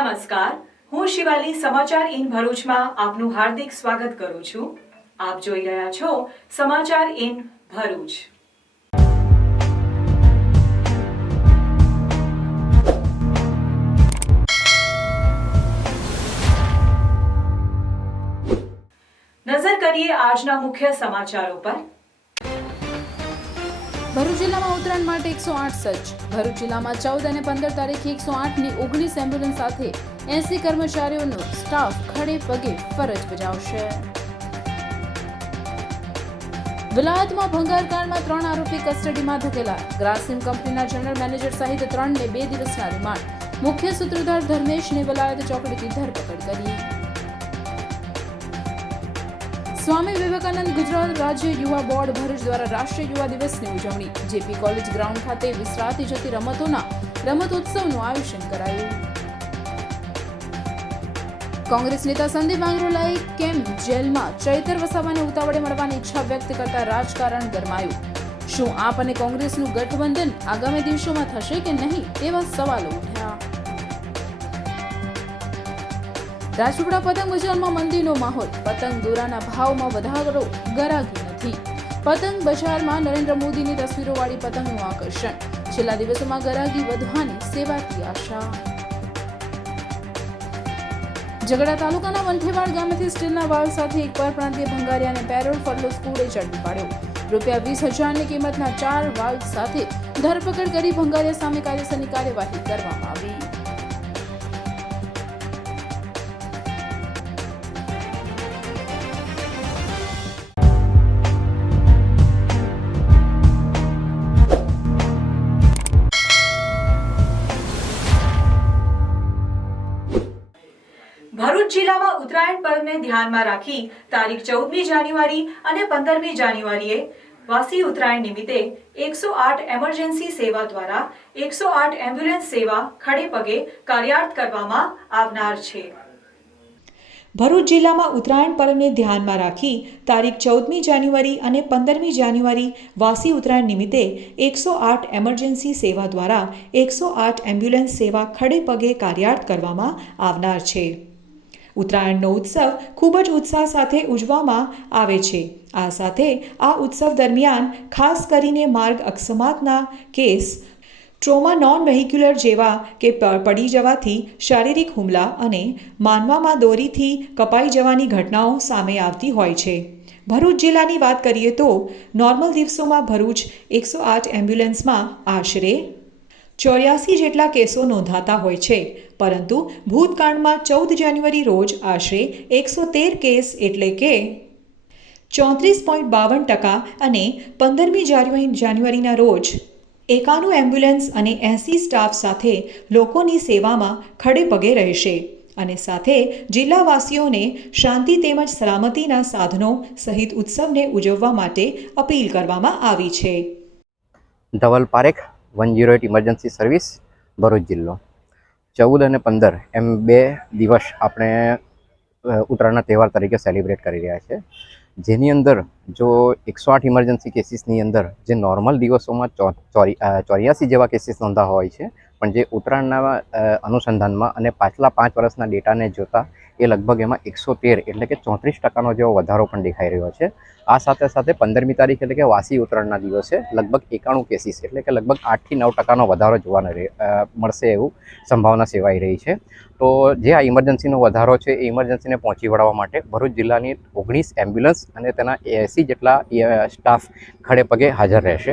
નમસ્કાર, હું શિવાલી સમાચાર ઇન ભરૂચમાં આપનું હાર્દિક સ્વાગત કરું છું। આપ જોઈ રહ્યા છો સમાચાર ઇન ભરૂચ। નજર કરીએ આજના મુખ્ય સમાચારો પર। ભરૂચ જિલ્લામાં ઉત્તરાયણ માટે 108 સજ્જ। ભરૂચ જિલ્લામાં 14 અને 15 તારીખે 108ની 19 એમ્બ્યુલન્સ સાથે 80 કર્મચારીઓનો સ્ટાફ ખડે પગે ફરજ બજાવશે। વિલાયતમાં ભંગારકાંડમાં 3 આરોપી કસ્ટડીમાં ધકેલાયા। ગ્રાસિમ કંપનીના જનરલ મેનેજર સહિત 3ને 2 દિવસના રિમાન્ડ। મુખ્ય સૂત્રધાર ધર્મેશને વિલાયત ચોકડીથી ધરપકડ કરી। સ્વામી વિવેકાનંદ ગુજરાત રાજ્ય યુવા બોર્ડ ભરૂચ દ્વારા રાષ્ટ્રીય યુવા દિવસની ઉજવણી। જેપી કોલેજ ગ્રાઉન્ડ ખાતે વિસરાતી જતી રમતોના રમતોત્સવનું આયોજન કરાયું। કોંગ્રેસ નેતા સંદીપ આંગ્રોલાએ કેમ જેલમાં ચૈતર વસાવાને ઉતાવળે મળવાની ઈચ્છા વ્યક્ત કરતા રાજકારણ ગરમાયું। શું આપ અને કોંગ્રેસનું ગઠબંધન આગામી દિવસોમાં થશે કે નહીં તેવા સવાલો ઉઠ્યા। રાજપીપળા પતંગ બજારમાં મંદીનો માહોલ। પતંગ દોરાના ભાવમાં વધારો, ગરાગી નથી। પતંગ બજારમાં નરેન્દ્ર મોદીની તસવીરોવાળી પતંગનું આકર્ષણ। છેલ્લા દિવસોમાં ગરાગી વધવાની સેવાકી આશા। ઝઘડા તાલુકાના વંઠેવાડ ગામેથી સ્ટીલના વાલ સાથે એક પરપ્રાંતીય ભંગારિયાને પેરોલ ફરલો સ્કૂલે ઝડપી પાડ્યો। રૂપિયા 20,000ની કિંમતના 4 વાલ સાથે ધરપકડ કરી ભંગારિયા સામે કાયદેસરની કાર્યવાહી કરવામાં આવી। ભરૂચ જિલ્લામાં ઉત્તરાયણ પર્વને ધ્યાનમાં રાખી તારીખ 14મી જાન્યુઆરી અને 15મી જાન્યુઆરીએ વાસી ઉત્તરાયણ નિમિત્તે 108 એમરજન્સી સેવા દ્વારા 108 એમ્બ્યુલન્સ સેવા ખડે પગે કાર્યારત કરવામાં આવનાર છે। ભરૂચ જિલ્લામાં ઉત્તરાયણ પર્વને ધ્યાનમાં રાખી તારીખ 14મી જાન્યુઆરી અને 15મી જાન્યુઆરી વાસી ઉત્તરાયણ નિમિત્તે 108 એમરજન્સી સેવા દ્વારા 108 એમ્બ્યુલન્સ સેવા ખડે પગે કાર્યારત કરવામાં આવનાર છે। ઉત્તરાયણનો ઉત્સવ ખૂબ જ ઉત્સાહ સાથે ઉજવવામાં આવે છે। આ સાથે આ ઉત્સવ દરમિયાન ખાસ કરીને માર્ગ અકસ્માતના કેસ, ટ્રોમા નોન વેહિક્યુલર જેવા કે પડી જવાથી શારીરિક હુમલા અને માનવામાં દોરીથી કપાઈ જવાની ઘટનાઓ સામે આવતી હોય છે। ભરૂચ જિલ્લાની વાત કરીએ તો નોર્મલ દિવસોમાં ભરૂચ 108 એમ્બ્યુલન્સમાં આશરે 84 જેટલા કેસો નોંધાતા હોય છે, પરંતુ ભૂતકાળમાં 14 જાન્યુઆરી રોજ આશરે 113 કેસ એટલે કે 34.52% અને 15મી જાન્યુઆરીના રોજ 91 એમ્બ્યુલન્સ અને 80 સ્ટાફ સાથે લોકોની સેવામાં ખડે પગે રહેશે અને સાથે જિલ્લાવાસીઓને શાંતિ તેમજ સલામતીના સાધનો સહિત ઉત્સવને ઉજવવા માટે અપીલ કરવામાં આવી છે। ધવલ પારેખ 108 ઇમરજન્સી સર્વિસ ભરૂચ જિલ્લો। 14 અને 15 એમ 2 દિવસ આપણે ઉત્તરાયણના તહેવાર તરીકે સેલિબ્રેટ કરી રહ્યા છે, જેની અંદર જો 108 ઇમરજન્સી કેસીસની અંદર જે નોર્મલ દિવસોમાં 84 જેવા કેસીસ નોંધા હોય છે, પણ જે ઉત્તરાયણના અનુસંધાનમાં અને પાછલા 5 વર્ષના ડેટાને જોતા એ લગભગ એમાં 113 એટલે કે 34% જેવો વધારો પણ દેખાઈ રહ્યો છે। આ સાથે સાથે 15મી તારીખ એટલે કે વાસી ઉત્તરાયણના દિવસે લગભગ 91 કેસીસ એટલે કે લગભગ 8થી 9% વધારો જોવા મળશે એવું સંભાવના સેવાઈ રહી છે। તો જે આ ઇમરજન્સીનો વધારો છે એ ઇમરજન્સીને પહોંચી વળવા માટે ભરૂચ જિલ્લાની 19 એમ્બ્યુલન્સ અને તેના 80 જેટલા સ્ટાફ ખડે પગે હાજર રહેશે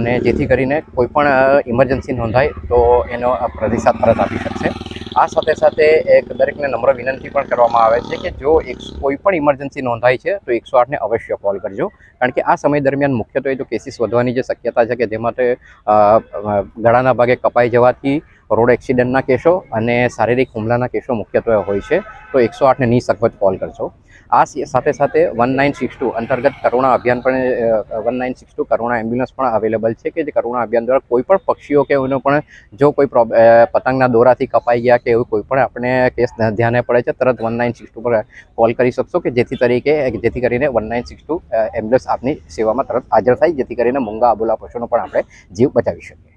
અને જેથી કરીને કોઈપણ ઇમરજન્સી નોંધાય તો એનો પ્રતિસાદ તરત આપી શકશે। આ સાથે સાથે એક દરેકને નમ્ર વિનંતી પણ કરવામાં આવે છે કે જો કોઈ પણ ઇમરજન્સી નોંધાય છે તો 108ને અવશ્ય કોલ કરજો, કારણ કે આ સમય દરમિયાન મુખ્યત્વે જો કેસીસ વધવાની જે શક્યતા છે કે જેમાં ગળાના ભાગે કપાઈ જવાથી રોડ એક્સિડન્ટના કેસો અને શારીરિક હુમલાના કેસો મુખ્યત્વે હોય છે, તો 108ને નિસંકોચ કોલ કરજો। આ સાથે સાથે 1962 અંતર્ગત કરુણા અભિયાન પણ 1962 કરુણા એમ્બ્યુલન્સ પણ અવેલેબલ છે કે જે કરુણા અભિયાન દ્વારા કોઈ પણ પક્ષીઓ કે એનો પણ જો કોઈ પતંગના દોરાથી કપાઈ ગયા કે એવું કોઈ પણ આપણે કેસ ધ્યાને પડે છે, તરત 1962 પર કોલ કરી શકશો કે જેથી કરીને 1962 એમ્બ્યુલન્સ આપની સેવામાં તરત હાજર થાય, જેથી કરીને મૂંગા અબોલા પશુનો પણ આપણે જીવ બચાવી શકીએ।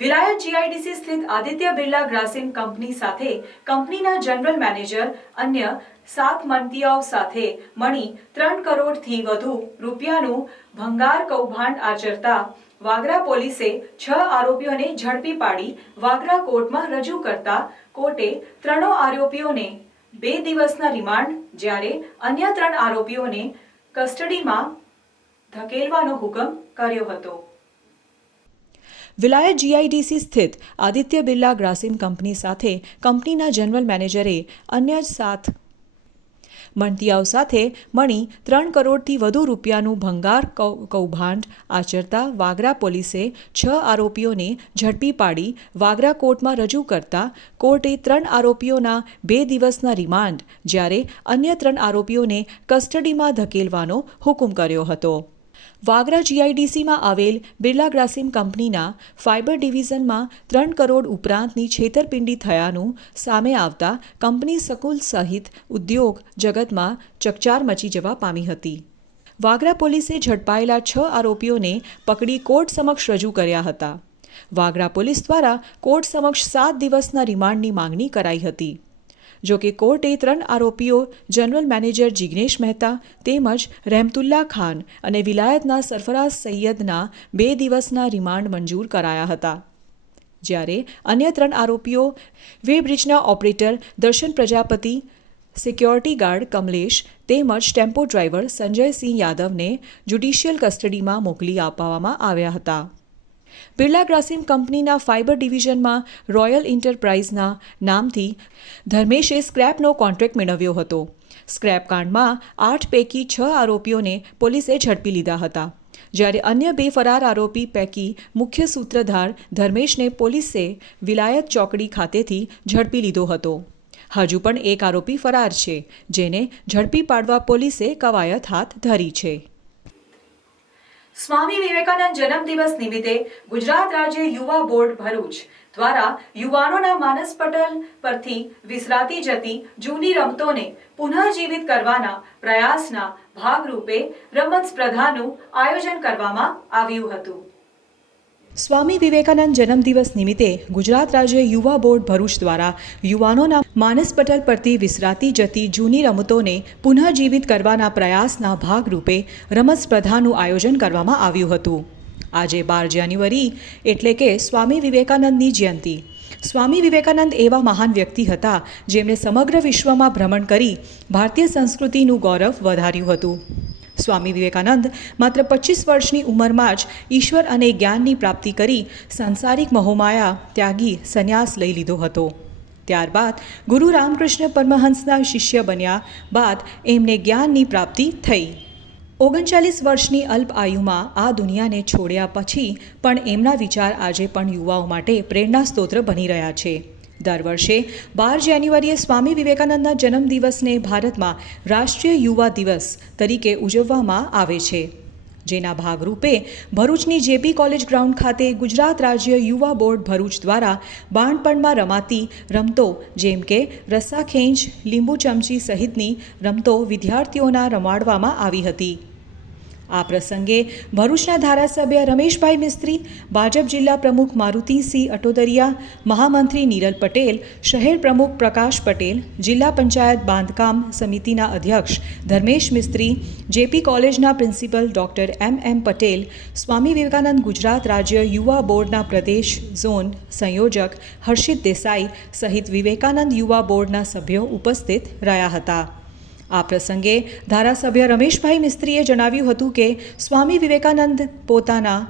વિલાયત જીઆઈડીસી સ્થિત આદિત્ય બિરલા ગ્રાસિમ કંપની સાથે કંપનીના જનરલ મેનેજર અન્ય 7 મંત્રીઓ સાથે મળી 3 કરોડથી વધુ રૂપિયાનું ભંગાર કૌભાંડ આચરતા વાગરા પોલીસે 6 આરોપીઓને ઝડપી પાડી વાગરા કોર્ટમાં રજૂ કરતા કોર્ટે 3 આરોપીઓને 2 દિવસના રિમાન્ડ જ્યારે અન્ય 3 આરોપીઓને કસ્ટડીમાં ધકેલવાનો હુકમ કર્યો હતો. વિલાયત જીઆઈડીસી સ્થિત આદિત્ય બિરલા ગ્રાસિમ કંપની સાથે કંપનીના જનરલ મેનેજરે અન્ય 7 મંત્રીઓ સાથે મળી 3 કરોડથી વધુ રૂપિયાનું ભંગાર કૌભાંડ આચરતા વાગરા પોલીસે 6 આરોપીઓને ઝડપી પાડી વાગરા કોર્ટમાં રજૂ કરતા કોર્ટે 3 આરોપીઓના 2 દિવસના રિમાન્ડ જ્યારે અન્ય 3 આરોપીઓને કસ્ટડીમાં ધકેલવાનો હુકમ કર્યો હતો. વાગરા જીઆઈડીસીમાં આવેલ બિરલા ગ્રાસિમ કંપનીના ફાઇબર ડિવિઝનમાં 3 કરોડ ઉપરાંતની છેતરપિંડી થયાનું સામે આવતા કંપની સકુલ સહિત ઉદ્યોગ જગતમાં ચકચાર મચી જવા પામી હતી. વાગરા પોલીસે ઝડપાયેલા 6 આરોપીઓને પકડી કોર્ટ સમક્ષ રજૂ કર્યા હતા. વાગરા પોલીસ દ્વારા કોર્ટ સમક્ષ 7 દિવસના રિમાન્ડની માંગણી કરાઈ હતી. જો કે કોર્ટે 3 આરોપીઓ જનરલ મેનેજર જિગ્નેશ મહેતા તેમજ રહેમતુલ્લા ખાન અને વિલાયતના સરફરાઝ સૈયદના 2 દિવસના રિમાન્ડ મંજૂર કરાયા હતા. જ્યારે અન્ય 3 આરોપીઓ વે બ્રિજના ઓપરેટર દર્શન પ્રજાપતિ, સિક્યોરિટી ગાર્ડ કમલેશ તેમજ ટેમ્પો ડ્રાઈવર સંજયસિંહ યાદવને જ્યુડિશિયલ કસ્ટડીમાં મોકલી આપવામાં આવ્યા હતા. બિરલા ગ્રાસિમ કંપનીના ફાઇબર ડિવિઝનમાં રોયલ એન્ટરપ્રાઇઝના નામથી ધર્મેશે સ્ક્રેપનો કોન્ટ્રાક્ટ મેળવ્યો હતો. સ્ક્રેપ કાંડમાં 8 પૈકી 6 આરોપીઓને પોલીસે ઝડપી લીધા હતા. જ્યારે અન્ય 2 ફરાર આરોપી પૈકી મુખ્ય સૂત્રધાર ધર્મેશને પોલીસે વિલાયત ચોકડી ખાતેથી ઝડપી લીધો હતો. હજુ પણ એક આરોપી ફરાર છે, જેને ઝડપી પાડવા પોલીસે કવાયત હાથ ધરી છે. સ્વામી વિવેકાનંદ જન્મદિવસ નિમિત્તે ગુજરાત રાજ્ય યુવા બોર્ડ ભરૂચ દ્વારા યુવાનોના માનસ પટલ પરથી વિસરાતી જતી જૂની રમતોને પુનઃજીવિત કરવાના પ્રયાસના ભાગરૂપે રમત સ્પર્ધાનું આયોજન કરવામાં આવ્યું હતું. સ્વામી વિવેકાનંદ જન્મદિવસ નિમિત્તે ગુજરાત રાજ્ય યુવા બોર્ડ ભરૂચ દ્વારા યુવાનોના માનસ પટલ પરથી વિસરાતી જતી જૂની રમતોને પુનઃજીવિત કરવાના પ્રયાસના ભાગરૂપે રમત સ્પર્ધાનું આયોજન કરવામાં આવ્યું હતું. આજે 12 જાન્યુઆરી એટલે કે સ્વામી વિવેકાનંદની જયંતિ. સ્વામી વિવેકાનંદ એવા મહાન વ્યક્તિ હતા જેમણે સમગ્ર વિશ્વમાં ભ્રમણ કરી ભારતીય સંસ્કૃતિનું ગૌરવ વધાર્યું હતું. સ્વામી વિવેકાનંદ માત્ર 25 વર્ષની ઉંમરમાં જ ઈશ્વર અને જ્ઞાનની પ્રાપ્તિ કરી સાંસારિક મોહમાયા ત્યાગી સંન્યાસ લઈ લીધો હતો. ત્યારબાદ ગુરુ રામકૃષ્ણ પરમહંસના શિષ્ય બન્યા બાદ એમને જ્ઞાનની પ્રાપ્તિ થઈ. 39 વર્ષની અલ્પ આયુમાં આ દુનિયાને છોડ્યા પછી પણ એમના વિચાર આજે પણ યુવાઓ માટે પ્રેરણા સ્ત્રોત બની રહ્યા છે. દર વર્ષે 12 જાન્યુઆરીએ સ્વામી વિવેકાનંદના જન્મદિવસને ભારતમાં રાષ્ટ્રીય યુવા દિવસ તરીકે ઉજવવામાં આવે છે. જેના ભાગરૂપે ભરૂચની જેપી કોલેજ ગ્રાઉન્ડ ખાતે ગુજરાત રાજ્ય યુવા બોર્ડ ભરૂચ દ્વારા બાળપણમાં રમાતી રમતો જેમ કે રસ્સાખેંચ, લીંબુ ચમચી સહિતની રમતો વિદ્યાર્થીઓના રમાડવામાં આવી હતી. આ પ્રસંગે ભરૂચના ધારાસભ્ય રમેશભાઈ મિસ્ત્રી, ભાજપ જિલ્લા પ્રમુખ મારુતિસિંહ અટોદરિયા, મહામંત્રી નીરલ પટેલ, શહેર પ્રમુખ પ્રકાશ પટેલ, જિલ્લા પંચાયત બાંધકામ સમિતિના અધ્યક્ષ ધર્મેશ મિસ્ત્રી, જેપી કોલેજના પ્રિન્સિપલ ડૉક્ટર એમ પટેલ, સ્વામી વિવેકાનંદ ગુજરાત રાજ્ય યુવા બોર્ડના પ્રદેશ ઝોન સંયોજક હર્ષિત દેસાઈ સહિત વિવેકાનંદ યુવા બોર્ડના સભ્યો ઉપસ્થિત રહ્યા હતા. આ પ્રસંગે ધારાસભ્ય રમેશભાઈ મિસ્ત્રીએ જણાવ્યું હતું કે સ્વામી વિવેકાનંદ પોતાના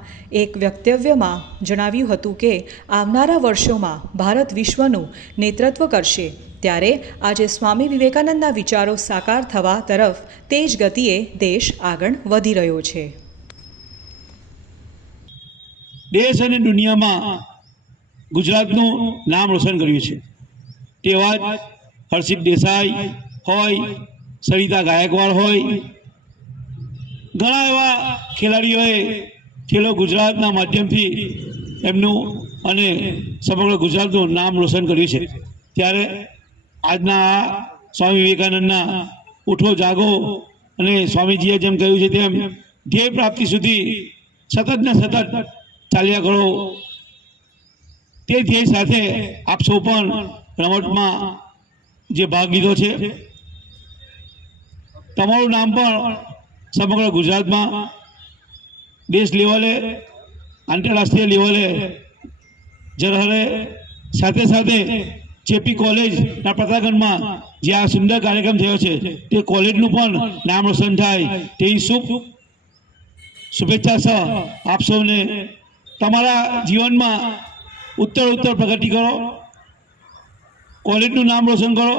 એક વક્તવ્યમાં જણાવ્યું હતું કે આવનારા વર્ષોમાં ભારત વિશ્વનું નેતૃત્વ કરશે. ત્યારે આજે સ્વામી વિવેકાનંદના વિચારો સાકાર થવા તરફ તેજ ગતિએ દેશ આગળ વધી રહ્યો છે. દેશ અને દુનિયામાં ગુજરાતનું નામ રોશન કર્યું છે. તેવા હર્ષિત દેસાઈ હોય, સરિતા ગાયકવાડ હોય, ઘણા એવા ખેલાડીઓએ ખેલો ગુજરાતના માધ્યમથી એમનું અને સમગ્ર ગુજરાતનું નામ રોશન કર્યું છે. ત્યારે આજના સ્વામી વિવેકાનંદના ઉઠો જાગો અને સ્વામીજીએ જેમ કહ્યું છે તેમ ધ્યેય પ્રાપ્તિ સુધી સતત ને સતત ચાલ્યા કરો તે ધ્યેય સાથે આપ સૌ પણ રમતમાં જે ભાગ લીધો છે, તમારું નામ પણ સમગ્ર ગુજરાતમાં દેશ લેવલે, આંતરરાષ્ટ્રીય લેવલે ઝળહળે. સાથે સાથે જેપી કોલેજના પતાકામાં જે આ સુંદર કાર્યક્રમ થયો છે તે કોલેજનું પણ નામ રોશન થાય તેવી શુભેચ્છા સહ આપ સૌને તમારા જીવનમાં ઉત્તર પ્રગતિ કરો, કોલેજનું નામ રોશન કરો,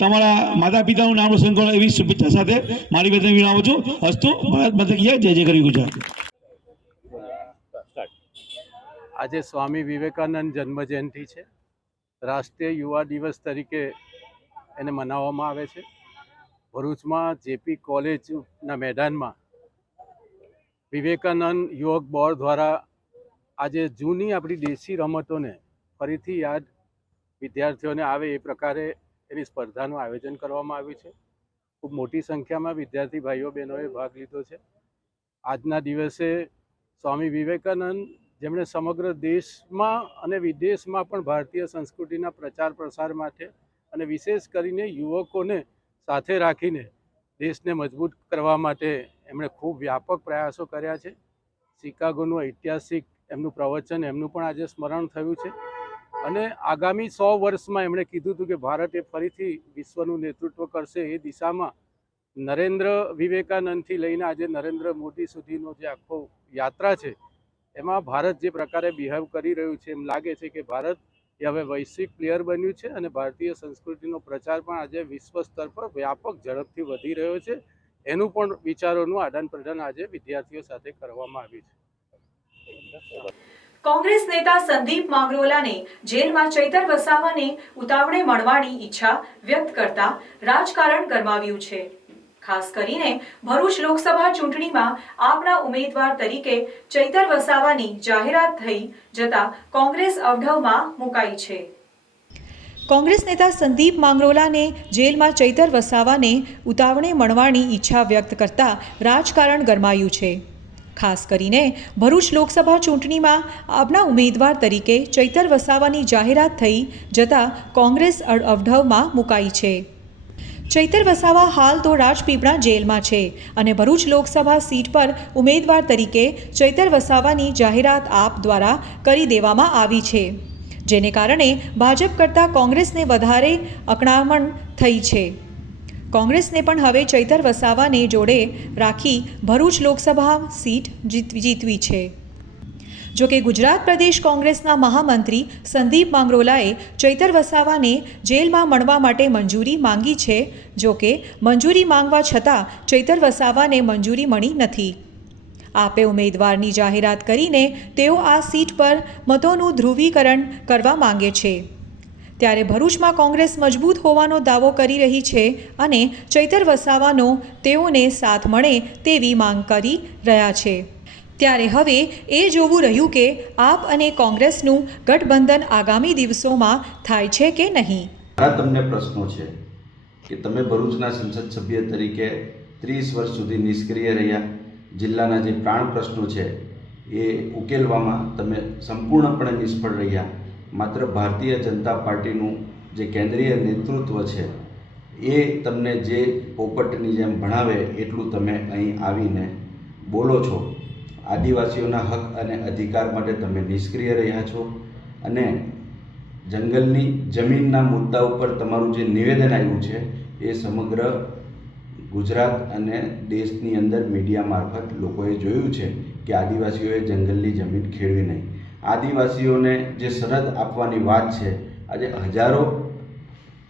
તમારા માતા પિતાનું નામ રોશન કરો, એવી શુભેચ્છા સાથે મારી બેઠક વિરામું છું. અસ્તુ ભારત માતા કી જય. જય જય કરી ગુજરાત. આજે સ્વામી વિવેકાનંદ જન્મજયંતિ છે. રાષ્ટ્રીય યુવા દિવસ તરીકે એને મનાવવામાં આવે છે. ભરૂચમાં જેપી કોલેજના મેદાનમાં વિવેકાનંદ યુવક બોર્ડ દ્વારા આજે જૂની આપણી દેશી રમતોને ફરીથી યાદ વિદ્યાર્થીઓને આવે એ પ્રકારે એની સ્પર્ધાનું આયોજન કરવામાં આવ્યું છે. ખૂબ મોટી સંખ્યામાં વિદ્યાર્થી ભાઈઓ બહેનોએ ભાગ લીધો છે. આજના દિવસે સ્વામી વિવેકાનંદ, જેમણે સમગ્ર દેશમાં અને વિદેશમાં પણ ભારતીય સંસ્કૃતિના પ્રચાર પ્રસાર માટે અને વિશેષ કરીને યુવકોને સાથે રાખીને દેશને મજબૂત કરવા માટે એમણે ખૂબ વ્યાપક પ્રયાસો કર્યા છે. શિકાગોનું ઐતિહાસિક એમનું પ્રવચન, એમનું પણ આજે સ્મરણ થયું છે. અને આગામી 100 વર્ષમાં એમણે કીધું હતું કે ભારત એ ફરીથી વિશ્વનું નેતૃત્વ કરશે. એ દિશામાં નરેન્દ્ર વિવેકાનંદથી લઈને આજે નરેન્દ્ર મોદી સુધીનો જે આખો યાત્રા છે એમાં ભારત જે પ્રકારે બિહેવ કરી રહ્યું છે, એમ લાગે છે કે ભારત એ હવે વૈશ્વિક પ્લેયર બન્યું છે અને ભારતીય સંસ્કૃતિનો પ્રચાર પણ આજે વિશ્વ સ્તર પર વ્યાપક ઝડપથી વધી રહ્યો છે. એનું પણ વિચારોનું આદાન પ્રદાન આજે વિદ્યાર્થીઓ સાથે કરવામાં આવ્યું છે. કોંગ્રેસ નેતા સંદીપ માંગરોલાને જેલમાં ચૈતર વસાવાને ઉતાવળે મળવાની ઈચ્છા વ્યક્ત કરતા રાજકારણ ગરમાવ્યું છે. ખાસ કરીને ભરૂચ લોકસભા ચૂંટણીમાં આપના ઉમેદવાર તરીકે ચૈતર વસાવાની જાહેરાત થઈ જતા કોંગ્રેસ અવઢવમાં મુકાઈ છે. કોંગ્રેસ નેતા સંદીપ માંગરોલાને જેલમાં ચૈતર વસાવાને ઉતાવળે મળવાની ઈચ્છા વ્યક્ત કરતા રાજકારણ ગરમાયું છે. ખાસ કરીને ભરૂચ લોકસભા ચૂંટણીમાં આપના ઉમેદવાર તરીકે ચૈતર વસાવાની જાહેરાત થઈ જતા કોંગ્રેસ અવઢવમાં મુકાઈ છે. ચૈતર વસાવા હાલ તો રાજપીપળા જેલમાં છે અને ભરૂચ લોકસભા સીટ પર ઉમેદવાર તરીકે ચૈતર વસાવાની જાહેરાત આપ દ્વારા કરી દેવામાં આવી છે, જેને કારણે ભાજપ કરતાં કોંગ્રેસને વધારે અકળામણ થઈ છે. કોંગ્રેસને પણ હવે ચૈતર વસાવાને જોડે રાખી ભરૂચ લોકસભા સીટ જીતવી છે. જોકે ગુજરાત પ્રદેશ કોંગ્રેસના મહામંત્રી સંદીપ માંગરોલાએ ચૈતર વસાવાને જેલમાં મળવા માટે મંજૂરી માંગી છે. જોકે મંજૂરી માંગવા છતાં ચૈતર વસાવાને મંજૂરી મળી નથી. આપે ઉમેદવારની જાહેરાત કરીને તેઓ આ સીટ પર મતોનું ધ્રુવીકરણ કરવા માંગે છે. ત્યારે ભરૂચમાં કોંગ્રેસ મજબૂત હોવાનો દાવો કરી રહી છે અને ચૈતર વસાવાનો તેઓને સાથ મળે તેવી માંગ કરી રહ્યા છે. ત્યારે હવે એ જોવું રહ્યું કે આપ અને કોંગ્રેસનું ગઠબંધન આગામી દિવસોમાં થાય છે કે નહીં. મારા તમને પ્રશ્નો છે કે તમે ભરૂચના સંસદ સભ્ય તરીકે 30 વર્ષ સુધી નિષ્ક્રિય રહ્યા. જિલ્લાના જે પ્રાણ પ્રશ્નો છે એ ઉકેલવામાં તમે સંપૂર્ણપણે નિષ્ફળ રહ્યા. માત્ર ભારતીય જનતા પાર્ટીનું જે કેન્દ્રીય નેતૃત્વ છે એ તમને જે પોપટની જેમ ભણાવે એટલું તમે અહીં આવીને બોલો છો. આદિવાસીઓના હક અને અધિકાર માટે તમે નિષ્ક્રિય રહ્યા છો અને જંગલની જમીનના મુદ્દા ઉપર તમારું જે નિવેદન આવ્યું છે એ સમગ્ર ગુજરાત અને દેશની અંદર મીડિયા મારફત લોકોએ જોયું છે કે આદિવાસીઓએ જંગલની જમીન ખેડવી નહીં. આદિવાસીઓને જે સરહદ આપવાની વાત છે, આજે હજારો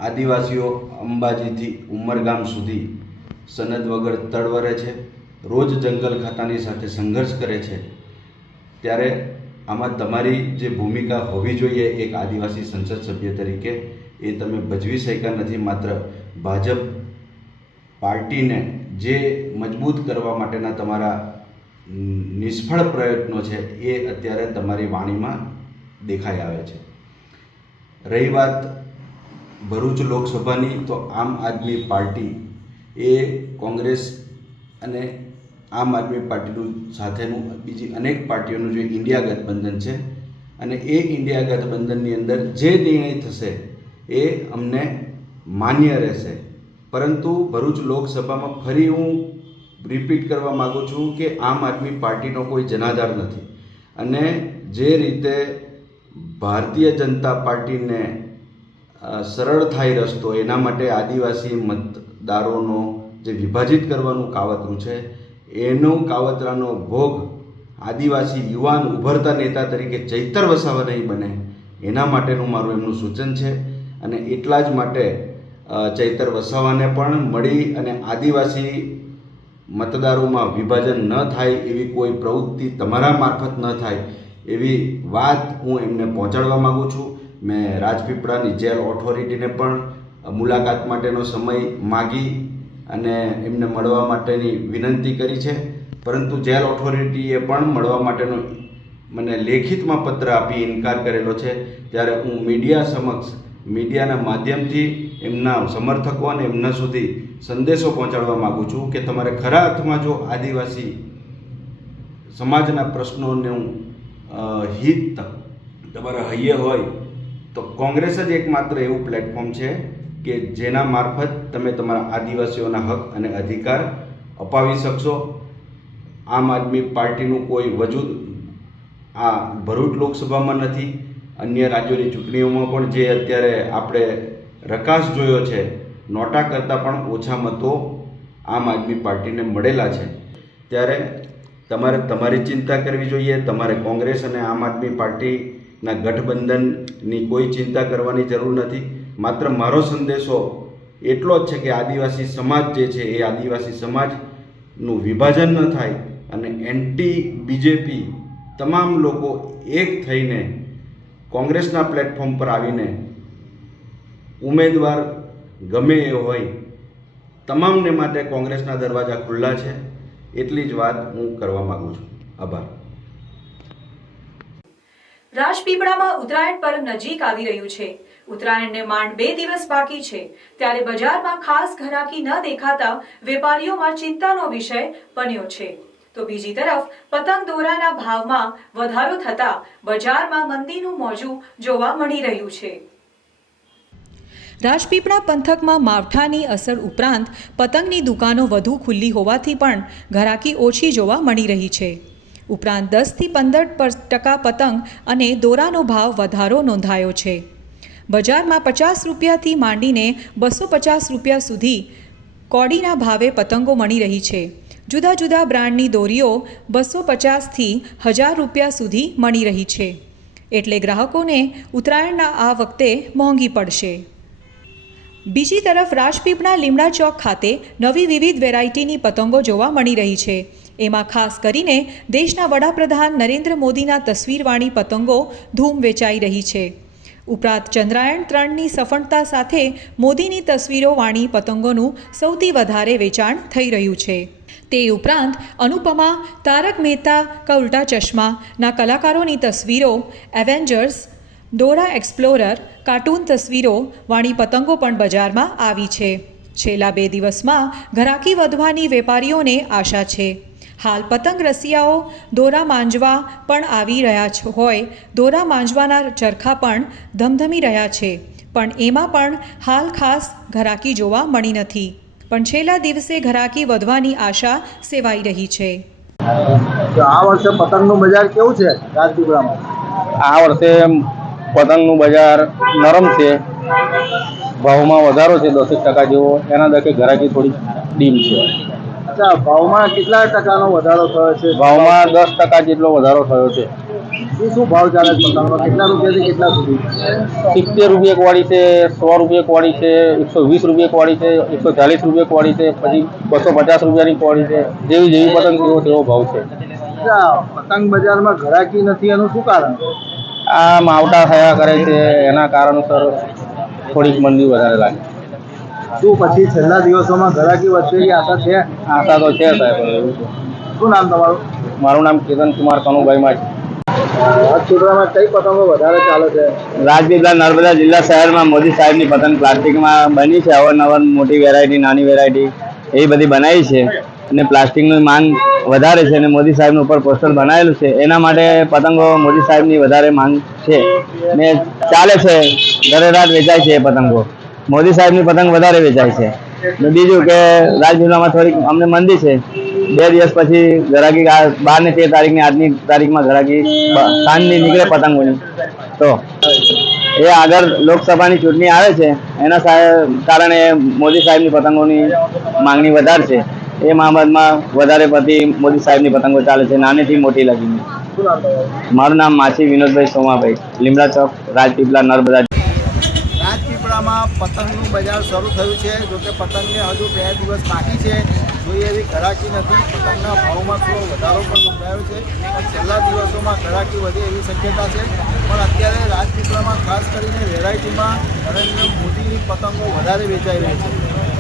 આદિવાસીઓ અંબાજીથી ઉમરગામ સુધી સનદ વગર તડવરે છે, રોજ જંગલ ખાતાની સાથે સંઘર્ષ કરે છે. ત્યારે આમાં તમારી જે ભૂમિકા હોવી જોઈએ એક આદિવાસી સંસદ સભ્ય તરીકે એ તમે ભજવી શક્યા નથી. માત્ર ભાજપ પાર્ટીને જે મજબૂત કરવા માટેના તમારા નિષ્ફળ પ્રયત્નો છે એ અત્યારે તમારી વાણીમાં દેખાઈ આવે છે. રહી વાત ભરૂચ લોકસભાની, તો આમ આદમી પાર્ટી એ કોંગ્રેસ અને આમ આદમી પાર્ટીનું સાથેનું બીજી અનેક પાર્ટીઓનું જે ઇન્ડિયા ગઠબંધન છે અને એ ઇન્ડિયા ગઠબંધનની અંદર જે નિર્ણય થશે એ અમને માન્ય રહેશે. પરંતુ ભરૂચ લોકસભામાં ફરી હું રિપીટ કરવા માગું છું કે આમ આદમી પાર્ટીનો કોઈ જનાધાર નથી. અને જે રીતે ભારતીય જનતા પાર્ટીને સરળ થાય રસ્તો, એના માટે આદિવાસી મતદારોનો જે વિભાજિત કરવાનું કાવતરું છે, એનું કાવતરાનો ભોગ આદિવાસી યુવાન ઉભરતા નેતા તરીકે ચૈતર વસાવા નહીં બને, એના માટેનું મારું એમનું સૂચન છે. અને એટલા જ માટે ચૈતર વસાવાને પણ મળી અને આદિવાસી મતદારોમાં વિભાજન ન થાય એવી કોઈ પ્રવૃત્તિ તમારા મારફત ન થાય એવી વાત હું એમને પહોંચાડવા માગું છું. મેં રાજપીપળાની જેલ ઓથોરિટીને પણ મુલાકાત માટેનો સમય માગી અને એમને મળવા માટેની વિનંતી કરી છે. પરંતુ જેલ ઓથોરિટીએ પણ મળવા માટેનો મને લેખિતમાં પત્ર આપી ઇનકાર કરેલો છે. ત્યારે હું મીડિયા સમક્ષ, મીડિયાના માધ્યમથી એમના સમર્થકો અને એમના સુધી સંદેશો પહોંચાડવા માગું છું કે તમારે ખરા અર્થમાં જો આદિવાસી સમાજના પ્રશ્નોનું હિત તમારા હૈયે હોય તો કોંગ્રેસ જ એકમાત્ર એવું પ્લેટફોર્મ છે કે જેના મારફત તમે તમારા આદિવાસીઓના હક અને અધિકાર અપાવી શકશો. આમ આદમી પાર્ટીનું કોઈ વજૂદ આ ભરૂચ લોકસભામાં નથી. અન્ય રાજ્યોની ચૂંટણીઓમાં પણ જે અત્યારે આપણે રકાસ જોયો છે, નોટા કરતાં પણ ઓછા મતો આમ આદમી પાર્ટીને મળેલા છે. ત્યારે તમારે તમારી ચિંતા કરવી જોઈએ. તમારે કોંગ્રેસ અને આમ આદમી પાર્ટીના ગઠબંધનની કોઈ ચિંતા કરવાની જરૂર નથી. માત્ર મારો સંદેશો એટલો જ છે કે આદિવાસી સમાજ જે છે એ આદિવાસી સમાજનું વિભાજન ન થાય અને એન્ટી બીજેપી તમામ લોકો એક થઈને કોંગ્રેસના પ્લેટફોર્મ પર આવીને ઉમેદવાર ગમે એ હોય તમામને માટે કોંગ્રેસના દરવાજા ખુલ્લા છે. એટલી જ વાત હું કરવા માગું છું. આભાર. રાજપીપળામાં ઉત્તરાયણ પર્વ નજીક આવી રહ્યું છે. ઉત્તરાયણને માંડ 2 દિવસ બાકી છે, ત્યારે બજારમાં ખાસ ઘરાકી ન દેખાતા વેપારીઓમાં ચિંતાનો વિષય બન્યો છે. તો બીજી તરફ પતંગ દોરાના ભાવમાં વધારો થતા બજારમાં મંદીનું મોજું જોવા મળી રહ્યું છે. રાજપીપળા પંથકમાં માવઠાની અસર ઉપરાંત પતંગની દુકાનો વધુ ખુલ્લી હોવાથી પણ ઘરાકી ઓછી જોવા મળી રહી છે. ઉપરાંત 10થી 15% પતંગ અને દોરાનો ભાવ વધારો નોંધાયો છે. બજારમાં 50 રૂપિયાથી માંડીને 250 રૂપિયા સુધી કોડીના ભાવે પતંગો મળી રહી છે. જુદા જુદા બ્રાન્ડની દોરીઓ 250થી 1000 રૂપિયા સુધી મળી રહી છે. એટલે ગ્રાહકોને ઉત્તરાયણના આ વખતે મોંઘી પડશે. બીજી તરફ રાજપીપળા લીમડા ચોક ખાતે નવી વિવિધ વેરાયટીની પતંગો જોવા મળી રહી છે. એમાં ખાસ કરીને દેશના વડાપ્રધાન નરેન્દ્ર મોદીના તસવીરવાળી પતંગો ધૂમ વેચાઈ રહી છે. ઉપરાંત ચંદ્રાયણ 3ની સફળતા સાથે મોદીની તસવીરોવાળી પતંગોનું સૌથી વધારે વેચાણ થઈ રહ્યું છે. તે ઉપરાંત અનુપમા, તારક મહેતા કા ઉલ્ટા ચશ્માના કલાકારોની તસવીરો, એવેન્જર્સ, ડોરા એક્સપ્લોરર, કાર્ટૂન તસવીરો વાળી પતંગો પણ બજારમાં આવી છે. છેલ્લા 2 દિવસમાં ઘરાકી વધવાની વેપારીઓને આશા છે. હાલ પતંગ રસિયાઓ દોરા માંજવા પણ આવી રહ્યા હોય દોરા માંજવાના ચરખા પણ ધમધમી રહ્યા છે, પણ એમાં પણ હાલ ખાસ ઘરાકી જોવા મળી નથી. પણ છેલ્લા દિવસે ઘરાકી વધવાની આશા સેવાઈ રહી છે. આ વર્ષે પતંગનું બજાર કેવું છે રાજપીપળામાં? આ વર્ષે પતંગનું બજાર નરમ છે, ભાવમાં વધારો છે 10% જેવો. એના દકે ઘરાકી થોડી ડીમ છે. અચ્છા, ભાવમાં કેટલા ટકાનો વધારો થયો છે? ભાવમાં 10% જેટલો વધારો થયો છે. શું ભાવ ચાલે છે પતંગનો? કેટલા રૂપિયાથી કેટલા સુધી? 70 રૂપિયા કવાળી છે, 100 રૂપિયા કવાળી છે, 120 રૂપિયા કવાળી છે, 140 રૂપિયા કવાળી છે, પછી 250 રૂપિયાની કવાળી છે. જેવી જેવી પતંગ એવો તેવો ભાવ છે. અચ્છા, પતંગ બજારમાં ઘરાકી નથી એનું શું કારણ? આ માવઠા થયા કરે છે એના કારણસર થોડીક મંદી વધારે લાગે. શું પછી છેલ્લા દિવસોમાં ઘરાકી વધશે એવી આશા છે? આશા તો છે સાહેબ. એવું છે. શું નામ તમારું? મારું નામ કેતન કુમાર કનુભાઈ માં છે. રાજપીપળામાં કઈ પતંગો વધારે ચાલે છે? રાજપીપળા નર્મદા જિલ્લા શહેરમાં મોદી સાહેબની પતંગ પ્લાસ્ટિકમાં બની છે. અવારનવાર મોટી વેરાયટી, નાની વેરાયટી એવી બધી બનાવી છે અને પ્લાસ્ટિકની માંગ વધારે છે અને મોદી સાહેબનું ઉપર પોસ્ટર બનાવેલું છે, એના માટે પતંગો મોદી સાહેબની વધારે માંગ છે ને ચાલે છે, દરે રાત વેચાય છે એ પતંગો. મોદી સાહેબની પતંગ વધારે વેચાય છે. ને બીજું કે રાજપીપળામાં થોડીક અમને મંદી છે. 2 દિવસ પછી ઘરાકી 12 ને 13 તારીખની આજની તારીખમાં ઘરાકી સાંજની નીકળે પતંગોની. તો એ આગળ લોકસભાની ચૂંટણી આવે છે, એના કારણે મોદી સાહેબની પતંગોની માંગણી વધારે છે. એ બાબતમાં વધારે પડતી મોદી સાહેબની પતંગો ચાલે છે, નાનીથી મોટી લગીને. મારું નામ માછી વિનોદભાઈ સોમાભાઈ, લીમડા ચોક, રાજપીપળા, નર્મદા. રાજપીપળામાં પતંગનું બજાર શરૂ થયું છે. જોકે પતંગને હજુ 2 દિવસ બાકી છે. જોઈએ એવી ઘરાકી નથી. પતંગના ભાવમાં થોડો વધારો પણ નોંધાયો છે. પણ છેલ્લા દિવસોમાં ઘરાકી વધે એવી શક્યતા છે. પણ અત્યારે રાજપીપળામાં ખાસ કરીને વેરાયટીમાં નરેન્દ્ર મોદીની પતંગો વધારે વેચાઈ રહી છે.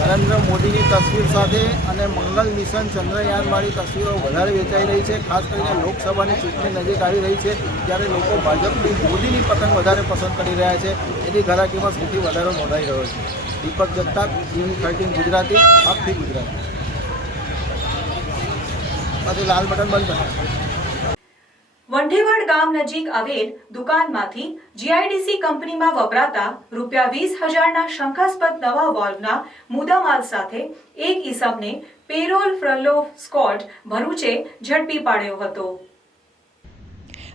નરેન્દ્ર મોદીની તસવીર સાથે અને મંગલ મિશન ચંદ્રયાનવાળી તસવીરો વધારે વેચાઈ રહી છે. ખાસ કરીને લોકસભાની ચૂંટણી નજીક આવી રહી છે ત્યારે લોકો ભાજપની મોદીની પતંગ વધારે પસંદ કરી રહ્યા છે. એની ઘરાકીમાં સૌથી વધારે નોંધાઈ રહ્યો છે. દીપક જગતાપ, TV13 ગુજરાતી, આપથી ગુજરાતી. પછી લાલ બટન બંધ કરો. વંઢેવાડ ગામ નજીક આવેલ દુકાનમાંથી જીઆઈડીસી કંપનીમાં વપરાતા ₹20,000ના શંકાસ્પદ નવા વોલ્વના મુદ્દામાલ સાથે એક ઈસમને પેરોલ ફ્રલો સ્કોડ ભરૂચે ઝડપી પાડ્યો હતો.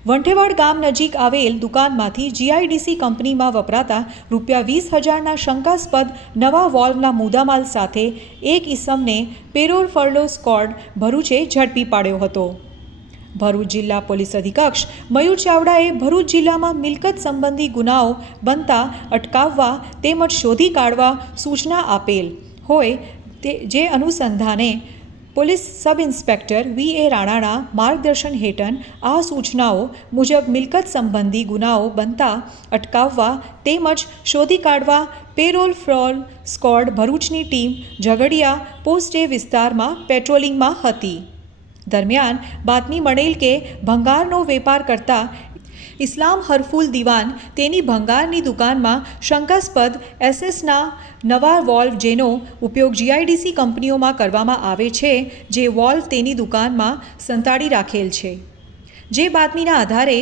વંઢેવાડ ગામ નજીક આવેલ દુકાનમાંથી જીઆઈડીસી કંપનીમાં વપરાતા ₹20,000ના શંકાસ્પદ નવા વોલ્વના મુદ્દામાલ સાથે એક ઈસમને પેરોલ ફરલો સ્કોડ ભરૂચે ઝડપી પાડ્યો હતો. ભરૂચ જિલ્લા પોલીસ અધિક્ષક મયુર ચાવડાએ ભરૂચ જિલ્લામાં મિલકત સંબંધી ગુનાઓ બનતા અટકાવવા તેમજ શોધી કાઢવા સૂચના આપેલ હોય જે અનુસંધાને પોલીસ સબ ઇન્સ્પેક્ટર V.A. રાણાના માર્ગદર્શન હેઠળ આ સૂચનાઓ મુજબ મિલકત સંબંધી ગુનાઓ બનતા અટકાવવા તેમજ શોધી કાઢવા પેરોલ ફ્રોલ સ્કોડ ભરૂચની ટીમ ઝઘડિયા પોસ્ટે વિસ્તારમાં પેટ્રોલિંગમાં હતી. દરમિયાન બાતમી મળેલ કે ભંગારનો વેપાર કરતા ઇસ્લામ હરફુલ દિવાન તેની ભંગારની દુકાનમાં શંકાસ્પદ SS ના નવા વોલ્વ જેનો ઉપયોગ જીઆઈડીસી કંપનીઓમાં કરવામાં આવે છે, જે વોલ્વ તેની દુકાનમાં સંતાડી રાખેલ છે. જે બાતમીના આધારે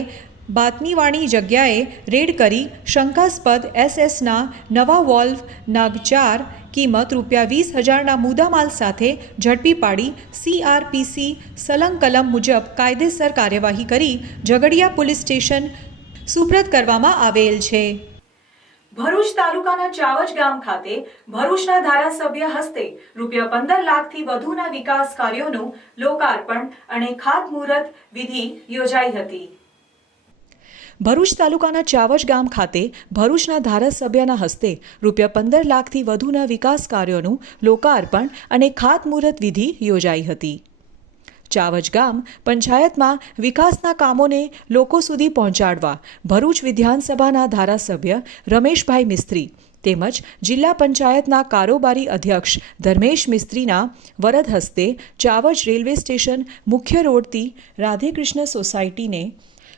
બાતમીવાળી જગ્યાએ રેડ કરી શંકાસ્પદ SS ના નવા વોલ્વ નાગ 4 કિંમત ₹20,000ના મુદ્દામાલ સાથે ઝડપી પાડી CRPC સલંગ કલમ મુજબ કાયદેસર કાર્યવાહી કરી ઝઘડિયા પોલીસ સ્ટેશન સુપ્રત કરવામાં આવેલ છે. ભરૂચ તાલુકાના ચાવજ ગામ ખાતે ભરૂચના ધારાસભ્ય હસ્તે ₹15 લાખથી વધુના વિકાસ કાર્યોનું લોકાર્પણ અને ખાતમુહૂર્ત વિધિ યોજાઈ હતી. ભરૂચ તાલુકાના ચાવજ ગામ ખાતે ભરૂચના ધારાસભ્યના હસ્તે ₹15 લાખથી વધુના વિકાસ કાર્યોનું લોકાર્પણ અને ખાતમુહૂર્ત વિધિ યોજાઈ હતી. ચાવજ ગામ પંચાયતમાં વિકાસના કામોને લોકો સુધી પહોંચાડવા ભરૂચ વિધાનસભાના ધારાસભ્ય રમેશભાઈ મિસ્ત્રી તેમજ જિલ્લા પંચાયતના કારોબારી અધ્યક્ષ ધર્મેશ મિસ્ત્રીના વરદ હસ્તે ચાવજ રેલવે સ્ટેશન મુખ્ય રોડથી રાધેકૃષ્ણ સોસાયટીને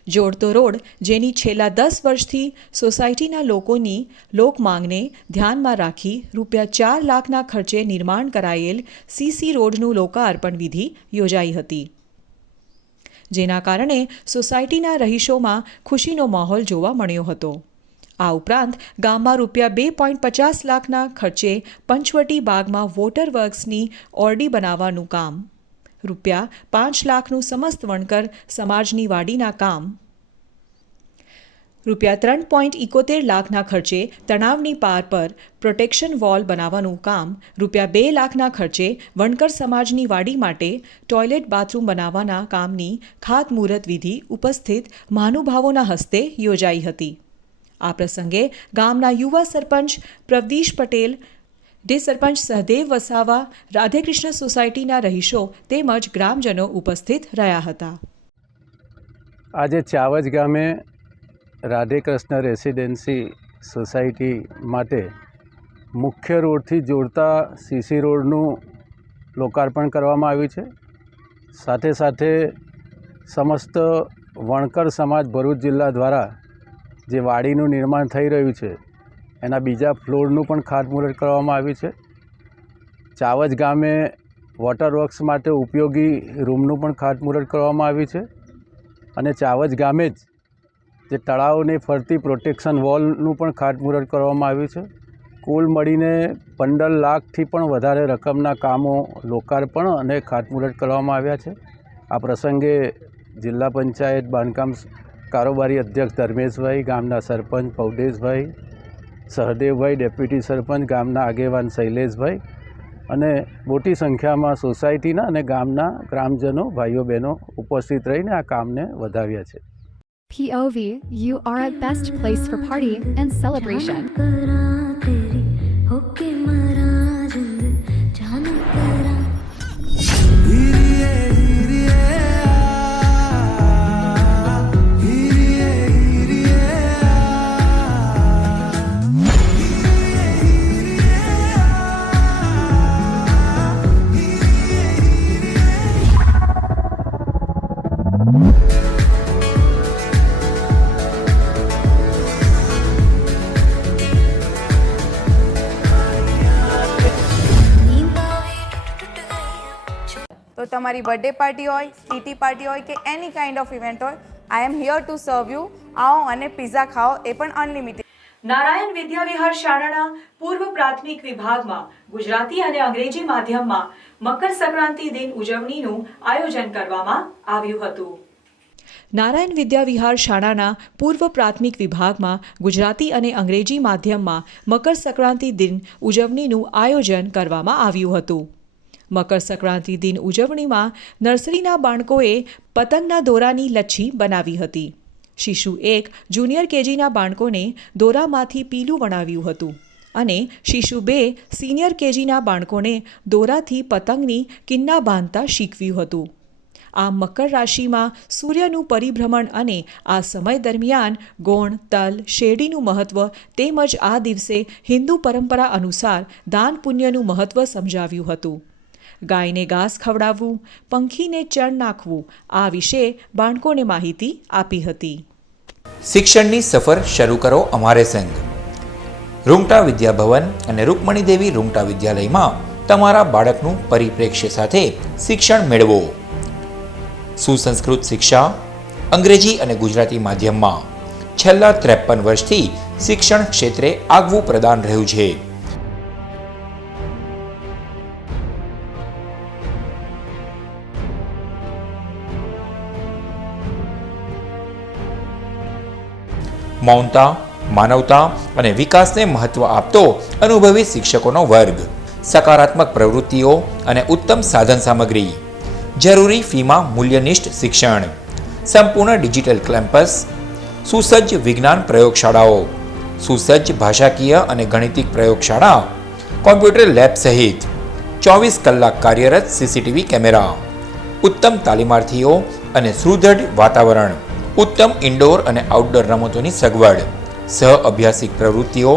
જોડતો રોડ, જેની છેલ્લા 10 વર્ષથી સોસાયટીના લોકોની લોકમાંગને ધ્યાનમાં રાખી ₹4 લાખના ખર્ચે નિર્માણ કરાયેલ CC રોડનું લોકાર્પણ વિધિ યોજાઈ હતી. જેના કારણે સોસાયટીના રહીશોમાં ખુશીનો માહોલ જોવા મળ્યો હતો. આ ઉપરાંત ગામમાં ₹2.50 લાખના ખર્ચે પંચવટી બાગમાં વોટર વર્ક્સની ઓરડી બનાવવાનું કામ, ₹5 લાખનું સમસ્ત વણકર સમાજની વાડીના કામ, ₹3.71 લાખના ખર્ચે તણાવની પાર પર પ્રોટેક્શન વોલ બનાવવાનું કામ, ₹2 લાખના ખર્ચે વણકર સમાજની વાડી માટે ટોયલેટ બાથરૂમ બનાવવાના કામની ખાતમુહૂર્ત વિધિ ઉપસ્થિત મહાનુભાવોના હસ્તે યોજાઈ હતી. આ પ્રસંગે ગામના યુવા સરપંચ પ્રવદીશ પટેલ, ડે સરપંચ સહદેવ વસાવા, રાધેકૃષ્ણ સોસાયટીના રહીશો તેમજ ગ્રામજનો ઉપસ્થિત રહ્યા હતા. આજે ચાવજ ગામે રાધેકૃષ્ણ રેસિડેન્સી સોસાયટી માટે મુખ્ય રોડથી જોડતા CC રોડનું લોકાર્પણ કરવામાં આવ્યું છે. સાથે સાથે સમસ્ત વણકર સમાજ ભરૂચ જિલ્લા દ્વારા જે વાડીનું નિર્માણ થઈ રહ્યું છે એના બીજા ફ્લોરનું પણ ખાતમુહૂર્ત કરવામાં આવ્યું છે. ચાવજ ગામે વોટર વર્ક્સ માટે ઉપયોગી રૂમનું પણ ખાતમુહૂર્ત કરવામાં આવ્યું છે અને ચાવજ ગામે જ જે તળાવને ફરતી પ્રોટેક્શન વોલનું પણ ખાતમુહૂર્ત કરવામાં આવ્યું છે. કુલ મળીને 15 લાખથી પણ વધારે રકમના કામો લોકાર્પણ અને ખાતમુહૂર્ત કરવામાં આવ્યા છે. આ પ્રસંગે જિલ્લા પંચાયત બાંધકામ કારોબારી અધ્યક્ષ ધર્મેશભાઈ, ગામના સરપંચ પૌડેશભાઈ, સહદેવભાઈ, ડેપ્યુટી સરપંચ, ગામના આગેવાન શૈલેષભાઈ અને મોટી સંખ્યામાં સોસાયટીના અને ગામના ગ્રામજનો, ભાઈઓ બહેનો ઉપસ્થિત રહીને આ કામને વધાવ્યા છે. POV, you are at best place for party and celebration. તો તમારી બર્થડે પાર્ટી હોય, કીટી પાર્ટી હોય કે એની કાઇન્ડ ઓફ ઇવેન્ટ હોય, I am here to serve you. આવો અને પિઝા ખાઓ, એ પણ અનલિમિટેડ. નારાયણ વિદ્યાવિહાર શાળાના પૂર્વ પ્રાથમિક વિભાગમાં ગુજરાતી અને અંગ્રેજી માધ્યમમાં મકર સંક્રાંતિ દિન ઉજવણીનું આયોજન કરવામાં આવ્યું હતું. નારાયણ વિદ્યાવિહાર શાળાના પૂર્વ પ્રાથમિક વિભાગમાં ગુજરાતી અને અંગ્રેજી માધ્યમમાં મકર સંક્રાંતિ દિન ઉજવણીનું આયોજન કરવામાં આવ્યું હતું. મકર સંક્રાંતિ દિન ઉજવણીમાં નર્સરીના બાળકોએ પતંગના દોરાની લચ્છી બનાવી હતી. શિશુ 1 જુનિયર કેજીના બાળકોને દોરામાંથી પીલું વણાવ્યું હતું અને શિશુ 2 સિનિયર કેજીના બાળકોને દોરાથી પતંગની કિન્ના બાંધતા શીખવ્યું હતું. આ મકર રાશિમાં સૂર્યનું પરિભ્રમણ અને આ સમય દરમિયાન ગોણ, તલ, શેરડીનું મહત્ત્વ તેમજ આ દિવસે હિન્દુ પરંપરા અનુસાર દાન પુણ્યનું મહત્ત્વ સમજાવ્યું હતું. ગાયને ઘાસ ખવડાવવું, પંખીને ચણ નાખવું, આ વિશે બાળકોને માહિતી આપી હતી. શિક્ષણની સફર શરૂ કરો અમારે સંગ. રૂંગટા વિદ્યાભવન અને રૂકમણી દેવી રૂંગટા વિદ્યાલયમાં તમારા બાળકનું પરિપ્રેક્ષ્ય સાથે શિક્ષણ મેળવો. સુસંસ્કૃત શિક્ષા અંગ્રેજી અને ગુજરાતી માધ્યમમાં છેલ્લા 53 વર્ષથી શિક્ષણ ક્ષેત્રે આગવું પ્રદાન રહ્યું છે. મૌનતા, માનવતા અને વિકાસને મહત્વ આપતો અનુભવી શિક્ષકોનો વર્ગ, સકારાત્મક પ્રવૃત્તિઓ અને ઉત્તમ સાધન સામગ્રી, જરૂરી ફીમાં મૂલ્યનિષ્ઠ શિક્ષણ, સંપૂર્ણ ડિજિટલ કેમ્પસ, સુસજ્જ વિજ્ઞાન પ્રયોગશાળાઓ, સુસજ્જ ભાષાકીય અને ગણિતિક પ્રયોગશાળા, કોમ્પ્યુટર લેબ સહિત 24 કલાક કાર્યરત સીસીટીવી કેમેરા, ઉત્તમ તાલીમાર્થીઓ અને સુદૃઢ વાતાવરણ, ઉત્તમ ઇન્ડોર અને આઉટડોર રમતોની સગવડ, સહ અભ્યાસિક પ્રવૃત્તિઓ,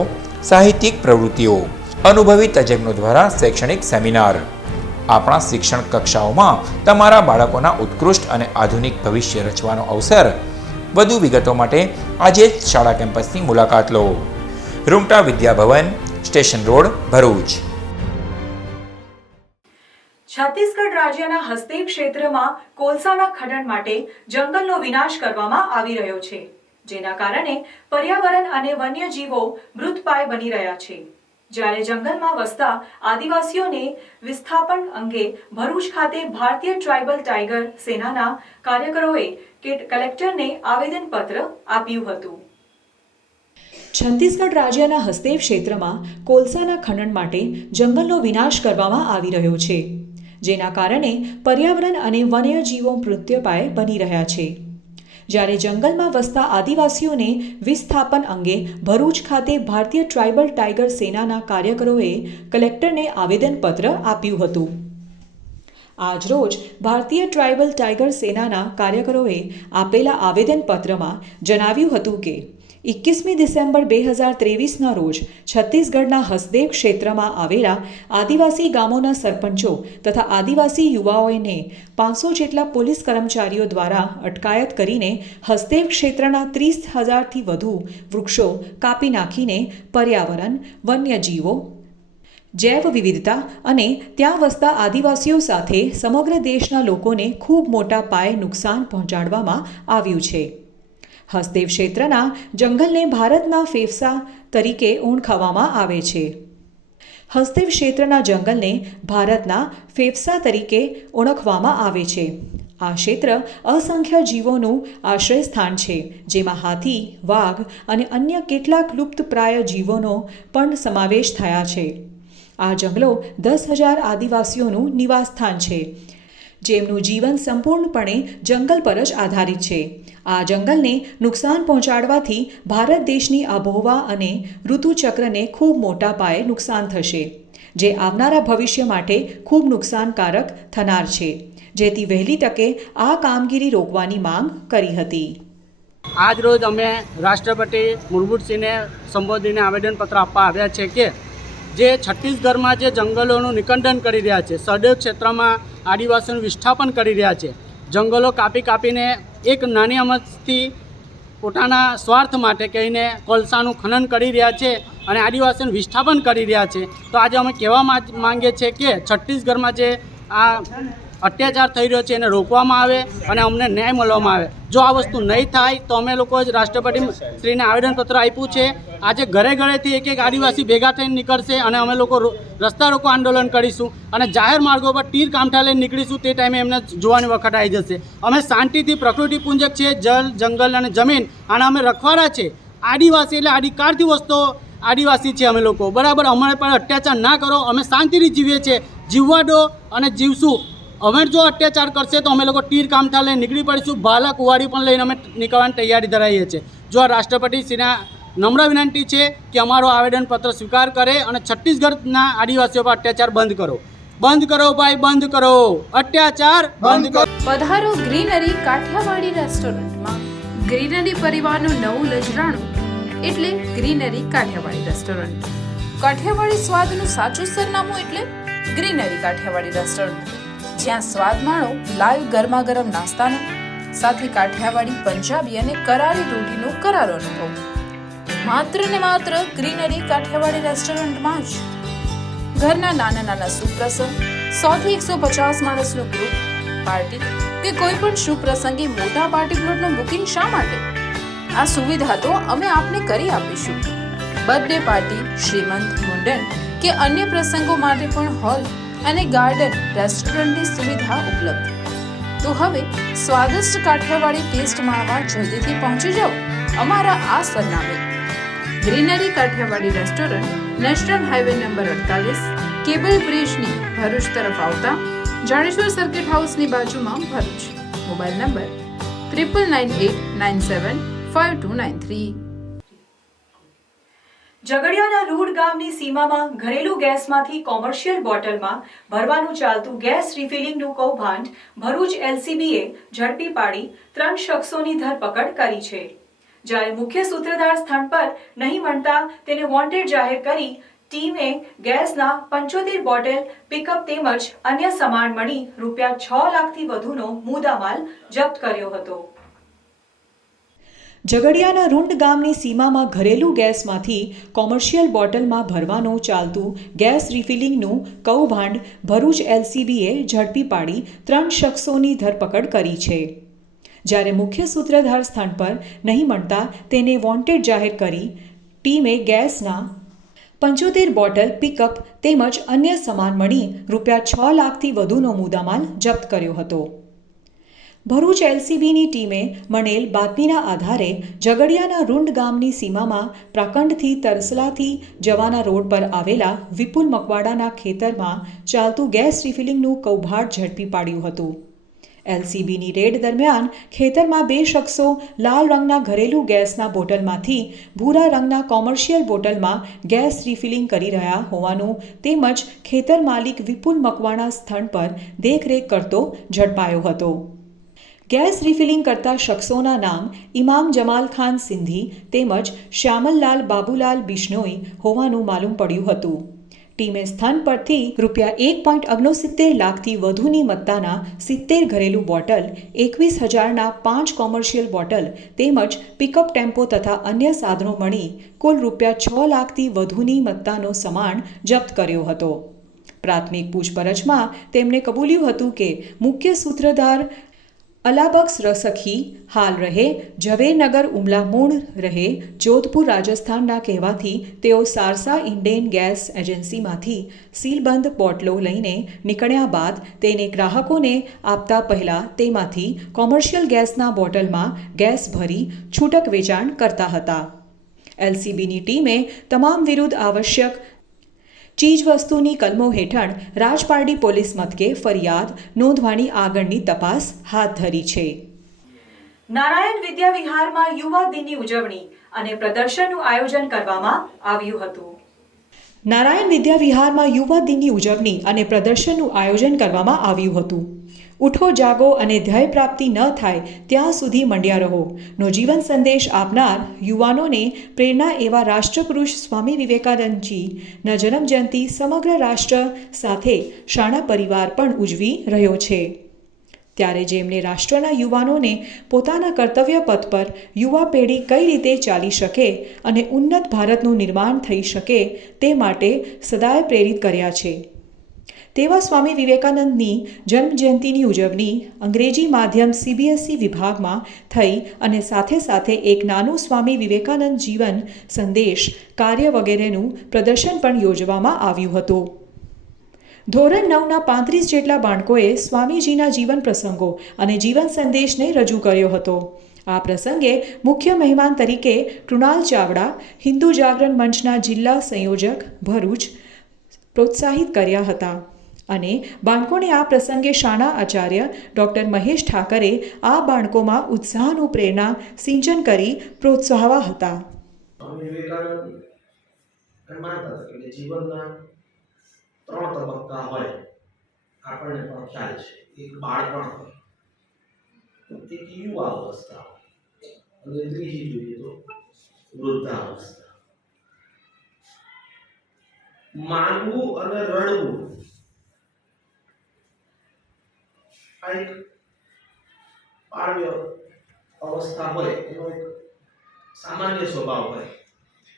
સાહિત્યિક પ્રવૃત્તિઓ, અનુભવી તજજ્ઞો દ્વારા શૈક્ષણિક સેમિનાર. આપણા શિક્ષણ કક્ષાઓમાં તમારા બાળકોના ઉત્કૃષ્ટ અને આધુનિક ભવિષ્ય રચવાનો અવસર. વધુ વિગતો માટે આજે જ શાળા કેમ્પસની મુલાકાત લો. Rungta Vidyabhavan, station road, Bharuch. છત્તીસગઢ રાજ્યના હસ્તેક ક્ષેત્રમાં કોલસાના ખનન માટે જંગલનો વિનાશ કરવામાં આવી રહ્યો છે, જેના કારણે પર્યાવરણ અને વન્યજીવો મૃતપાય બની રહ્યા છે. જ્યારે જંગલમાં વસતા આદિવાસીઓને વિસ્થાપન અંગે ભરૂચ ખાતે ભારતીય ટ્રાઇબલ ટાઇગર સેનાના કાર્યકરોએ કલેક્ટરને આવેદનપત્ર આપ્યું હતું. છત્તીસગઢ રાજ્યના હસ્તેક ક્ષેત્રમાં કોલસાના ખનન માટે જંગલનો વિનાશ કરવામાં આવી રહ્યો છે, જેના કારણે પર્યાવરણ અને વન્યજીવો મૃત્યુપાય બની રહ્યા છે. જ્યારે જંગલમાં વસતા આદિવાસીઓને વિસ્થાપન અંગે ભરૂચ ખાતે ભારતીય ટ્રાઇબલ ટાઇગર સેનાના કાર્યકરોએ કલેક્ટરને આવેદનપત્ર આપ્યું હતું. આજરોજ ભારતીય ટ્રાઇબલ ટાઇગર સેનાના કાર્યકરોએ આપેલા આવેદનપત્રમાં જણાવ્યું હતું કે 21મી ડિસેમ્બર 2023ના રોજ છત્તીસગઢના હસદેવ ક્ષેત્રમાં આવેલા આદિવાસી ગામોના સરપંચો તથા આદિવાસી યુવાઓને 500 જેટલા પોલીસ કર્મચારીઓ દ્વારા અટકાયત કરીને હસદેવ ક્ષેત્રના 30,000થી વધુ વૃક્ષો કાપી નાખીને પર્યાવરણ, વન્યજીવો, જૈવ વિવિધતા અને ત્યાં વસતા આદિવાસીઓ સાથે સમગ્ર દેશના લોકોને ખૂબ મોટા પાયે નુકસાન પહોંચાડવામાં આવ્યું છે. હસદેવ ક્ષેત્રના જંગલને ભારતના ફેફસા તરીકે ઓળખવામાં આવે છે. હસદેવ ક્ષેત્રના જંગલને ભારતના ફેફસા તરીકે ઓળખવામાં આવે છે. આ ક્ષેત્ર અસંખ્ય જીવોનું આશ્રય સ્થાન છે, જેમાં હાથી, વાઘ અને અન્ય કેટલાક લુપ્તપ્રાય જીવોનો પણ સમાવેશ થયા છે. આ જંગલો 10,000 આદિવાસીઓનું નિવાસસ્થાન છે, જેમનું જીવન સંપૂર્ણપણે જંગલ પર જ આધારિત છે. આ જંગલને નુકસાન પહોંચાડવાથી ભારત દેશની આબોહવા અને ઋતુચક્રને ખૂબ મોટા પાયે નુકસાન થશે, જે આવનારા ભવિષ્ય માટે ખૂબ નુકસાનકારક થનાર છે, જેથી વહેલી તકે આ કામગીરી રોકવાની માંગ કરી હતી. આજ રોજ અમે રાષ્ટ્રપતિ મુર્મુસિંહને સંબોધીને આવેદનપત્ર આપવા આવ્યા છે કે જે છત્તીસગઢમાં જે જંગલોનું નિકંદન કરી રહ્યા છે, સહદેવ ક્ષેત્રમાં આદિવાસીઓનું વિસ્થાપન કરી રહ્યા છે, જંગલો કાપીને એક નાની અમસ્તી પોતાના સ્વાર્થ માટે કહીને કોલસાનું ખનન કરી રહ્યા છે અને આદિવાસીઓનું વિસ્થાપન કરી રહ્યા છે. તો આજે અમે કહેવા માંગીએ છીએ કે છત્તીસગઢમાં જે આ અત્યાચાર થઈ રહ્યો છે એને રોકવામાં આવે અને અમને ન્યાય મળવામાં આવે. જો આ વસ્તુ નહીં થાય તો અમે લોકો જ રાષ્ટ્રપતિ શ્રીને આવેદનપત્ર આપ્યું છે. આજે ઘરે ઘરેથી એક આદિવાસી ભેગા થઈને નીકળશે અને અમે લોકો રસ્તા રોકો આંદોલન કરીશું અને જાહેર માર્ગો પર તીર કામઠા લઈને નીકળીશું. તે ટાઈમે એમને જોવાની વખત આવી જશે. અમે શાંતિથી પ્રકૃતિ પૂંજક છે, જળ, જંગલ અને જમીન, આના અમે રખવાડા છે. આદિવાસી એટલે આદિકાળથી વસ્તુઓ આદિવાસી છે અમે લોકો, બરાબર. અમારે પર અત્યાચાર ના કરો, અમે શાંતિથી જીવીએ છીએ, જીવવા દો અને જીવશું. અમે જો અત્યાચાર કરશે તો અમે લોકો તીર કામઠા લઈને નીકળી પડીશું, ભાલા કુવાડી પણ લઈને અમે નીકળવાની તૈયારી ધરાવીએ છીએ. જો આ રાષ્ટ્રપતિશ્રીના નમ્ર વિનંતી છે કે અમારો આવેદનપત્ર સ્વીકાર કરે અને છત્તીસગઢના આદિવાસીઓ પર અત્યાચાર બંધ કરો. બંધ કરો ભાઈ, બંધ કરો, અત્યાચાર બંધ કરો. પધારો ગ્રીનરી કાઠિયાવાડી રેસ્ટોરન્ટમાં. ગ્રીનરી પરિવારનું નવું નજરાણું એટલે ગ્રીનરી કાઠિયાવાડી રેસ્ટોરન્ટ. કાઠિયાવાડી સ્વાદનું સાચું સરનામું એટલે ગ્રીનરી કાઠિયાવાડી રેસ્ટોરન્ટ, જ્યાં સ્વાદ માણો લાઈવ ગરમા ગરમ નાસ્તાનો, સાથે કાઠિયાવાડી, પંજાબી અને કરારી રોટીનો કરારો અનુભવ. માત્ર ને માત્ર ગ્રીનરી કાઠિયાવાડી રેસ્ટોરન્ટમાં જ. ઘરના નાના નાના સુપ્રસંગ, 100 થી 150 માણસનું ગ્રુપ, પાર્ટી કે કોઈ પણ શુભ પ્રસંગે મોટા પાર્ટી પ્લોટનું બુકિંગ શા માટે? આ સુવિધા તો અમે આપને કરી આપીશું. બર્થડે પાર્ટી, શ્રીમંત, મુંડન કે અન્ય પ્રસંગો માટે પણ હોલ અને ગાર્ડન રેસ્ટોરન્ટની સુવિધા ઉપલબ્ધ. તો હવે સ્વાદિષ્ટ કાઠિયાવાડી ટેસ્ટ માણવા જલ્દીથી પહોંચી જાઓ અમારા આ સરનામે. Greenery Kathiyawadi restaurant, national highway number 48, cable બ્રિજની ભરૂચ તરફ આવતા જાડેશ્વર સર્કિટ હાઉસની બાજુમાં, ભરૂચ. Mobile number 9989752293. ઝઘડિયાના રૂડ ગામની સીમામાં ઘરેલું ગેસમાંથી કોમર્શિયલ બોટલમાં ભરવાનું ચાલતું ગેસ રિફિલિંગનું કૌભાંડ ભરૂચ એલસીબીએ ઝડપી પાડી 3 શખ્સોની ધરપકડ કરી છે. જ્યારે મુખ્ય સૂત્રધાર સ્થળ પર નહીં મળતા તેને વોન્ટેડ જાહેર કરી ટીમે ગેસના 75 બોટલ, પિકઅપ તેમજ અન્ય સામાન મળી રૂપિયા 6 લાખથી વધુનો મુદ્દામાલ જપ્ત કર્યો હતો. ઝઘડિયાના રૂંડ ગામની સીમામાં ઘરેલું ગેસમાંથી કોમર્શિયલ બોટલમાં ભરવાનું ચાલતું ગેસ રિફિલિંગનું કૌભાંડ ભરૂચ એલસીબીએ ઝડપી પાડી 3 શખ્સોની ધરપકડ કરી છે. જ્યારે મુખ્ય સૂત્રધાર સ્થળ પર નહીં મળતા તેને વોન્ટેડ જાહેર કરી ટીમે ગેસના 75 બોટલ, પિકઅપ તેમજ અન્ય સામાન મળી રૂપિયા 6 લાખથી વધુનો મુદ્દામાલ જપ્ત કર્યો હતો. ભરૂચ એલસીબીની ટીમે મળેલ બાતમીના આધારે ઝઘડિયાના રૂંડ ગામની સીમામાં પ્રાકંડથી તરસલાથી જવાના રોડ પર આવેલા વિપુલ મકવાડાના ખેતરમાં ચાલતું ગેસ રિફિલિંગનું કૌભાંડ ઝડપી પાડ્યું હતું. એલસીબીની રેડ દરમિયાન ખેતરમાં 2 શખ્સો લાલ રંગના ઘરેલું ગેસના બોટલમાંથી ભૂરા રંગના કોમર્શિયલ બોટલમાં ગેસ રિફિલિંગ કરી રહ્યા હોવાનું તેમજ ખેતર માલિક વિપુલ મકવાણા સ્થળ પર દેખરેખ કરતો ઝડપાયો હતો. ગેસ રિફિલિંગ કરતા શખ્સોના નામ ઇમામ જમાલ ખાન સિંધી તેમજ શ્યામલલાલ બાબુલાલ બિશ્નોઈ હોવાનું માલુમ પડ્યું હતું. ટીમે સ્થાન પરથી ₹1.69 લાખથી વધુની મત્તાના 70 ઘરેલું બોટલ, 21,000ના 5 કોમર્શિયલ બોટલ તેમજ પિકઅપ ટેમ્પો તથા અન્ય સાધનો મળી કુલ ₹6 લાખથી વધુની મત્તાનો સામાન જપ્ત કર્યો હતો. પ્રાથમિક પૂછપરછમાં તેમણે કબૂલ્યું હતું કે મુખ્ય સૂત્રધાર અલાબક્ષ રસખી હાલ રહે ઝવેરનગર ઉમલા મૂળ રહે જોધપુર રાજસ્થાનના કહેવાથી તેઓ સારસા ઇન્ડેન ગેસ એજન્સીમાંથી સીલબંધ બોટલો લઈને નીકળ્યા બાદ તેને ગ્રાહકોને આપતા પહેલાં તેમાંથી કોમર્શિયલ ગેસના બોટલમાં ગેસ ભરી છૂટક વેચાણ કરતા હતા. એલસીબીની ટીમે તમામ વિરુદ્ધ આવશ્યક ચીજવસ્તુની કલમો હેઠળ રાજપારડી પોલીસ મથકે ફરિયાદ નોંધવાની આગળની તપાસ હાથ ધરી છે. નારાયણ વિદ્યા વિહારમાં યુવા દિનની ઉજવણી અને પ્રદર્શનનું આયોજન કરવામાં આવ્યું હતું. નારાયણ વિદ્યા વિહારમાં યુવા દિનની ઉજવણી અને પ્રદર્શનનું આયોજન કરવામાં આવ્યું હતું. ઉઠો જાગો અને ધ્યેય પ્રાપ્તિ ન થાય ત્યાં સુધી મંડ્યા રહો નો જીવન સંદેશ આપનાર યુવાનોને પ્રેરણા એવા રાષ્ટ્રપુરુષ સ્વામી વિવેકાનંદજીના જન્મજયંતિ સમગ્ર રાષ્ટ્ર સાથે શાણા પરિવાર પણ ઉજવી રહ્યો છે. ત્યારે જેમને રાષ્ટ્રના યુવાનોને પોતાના કર્તવ્ય પથ પર યુવા પેઢી કઈ રીતે ચાલી શકે અને ઉન્નત ભારતનું નિર્માણ થઈ શકે તે માટે સદાય પ્રેરિત કર્યા છે. તેવા સ્વામી વિવેકાનંદની જન્મજયંતિની ઉજવણી અંગ્રેજી માધ્યમ CBSE વિભાગમાં થઈ અને સાથે સાથે એક નાનું સ્વામી વિવેકાનંદ જીવન સંદેશ કાર્ય વગેરેનું પ્રદર્શન પણ યોજવામાં આવ્યું હતું. ધોરણ 9ના 35 જેટલા બાળકોએ સ્વામીજીના જીવન પ્રસંગો અને જીવન સંદેશને રજૂ કર્યો હતો. આ પ્રસંગે મુખ્ય મહેમાન તરીકે કૃણાલ ચાવડા, હિન્દુ જાગરણ મંચના જિલ્લા સંયોજક ભરૂચ પ્રોત્સાહિત કર્યા હતા અને બાળકોને આ પ્રસંગે શાળા આચાર્ય ડૉક્ટર મહેશ ઠાકરે આ બાળકોમાં ઉત્સાહનું પ્રેરણા સિંચન કરી પ્રોત્સાહવા હતા. સ્વામી વિવેકાનંદ માનતા હતા કે જીવનના 3 તબક્કા હોય, આપણને પણ ખ્યાલ છે. એક બાળપણ હોય, એક યુવા અવસ્થા અને ત્રીજી જોઈએ તો વૃદ્ધાવસ્થા. માનવું અને રડવું આ એક બાળ્ય અવસ્થા હોય, એનો એક સામાન્ય સ્વભાવ હોય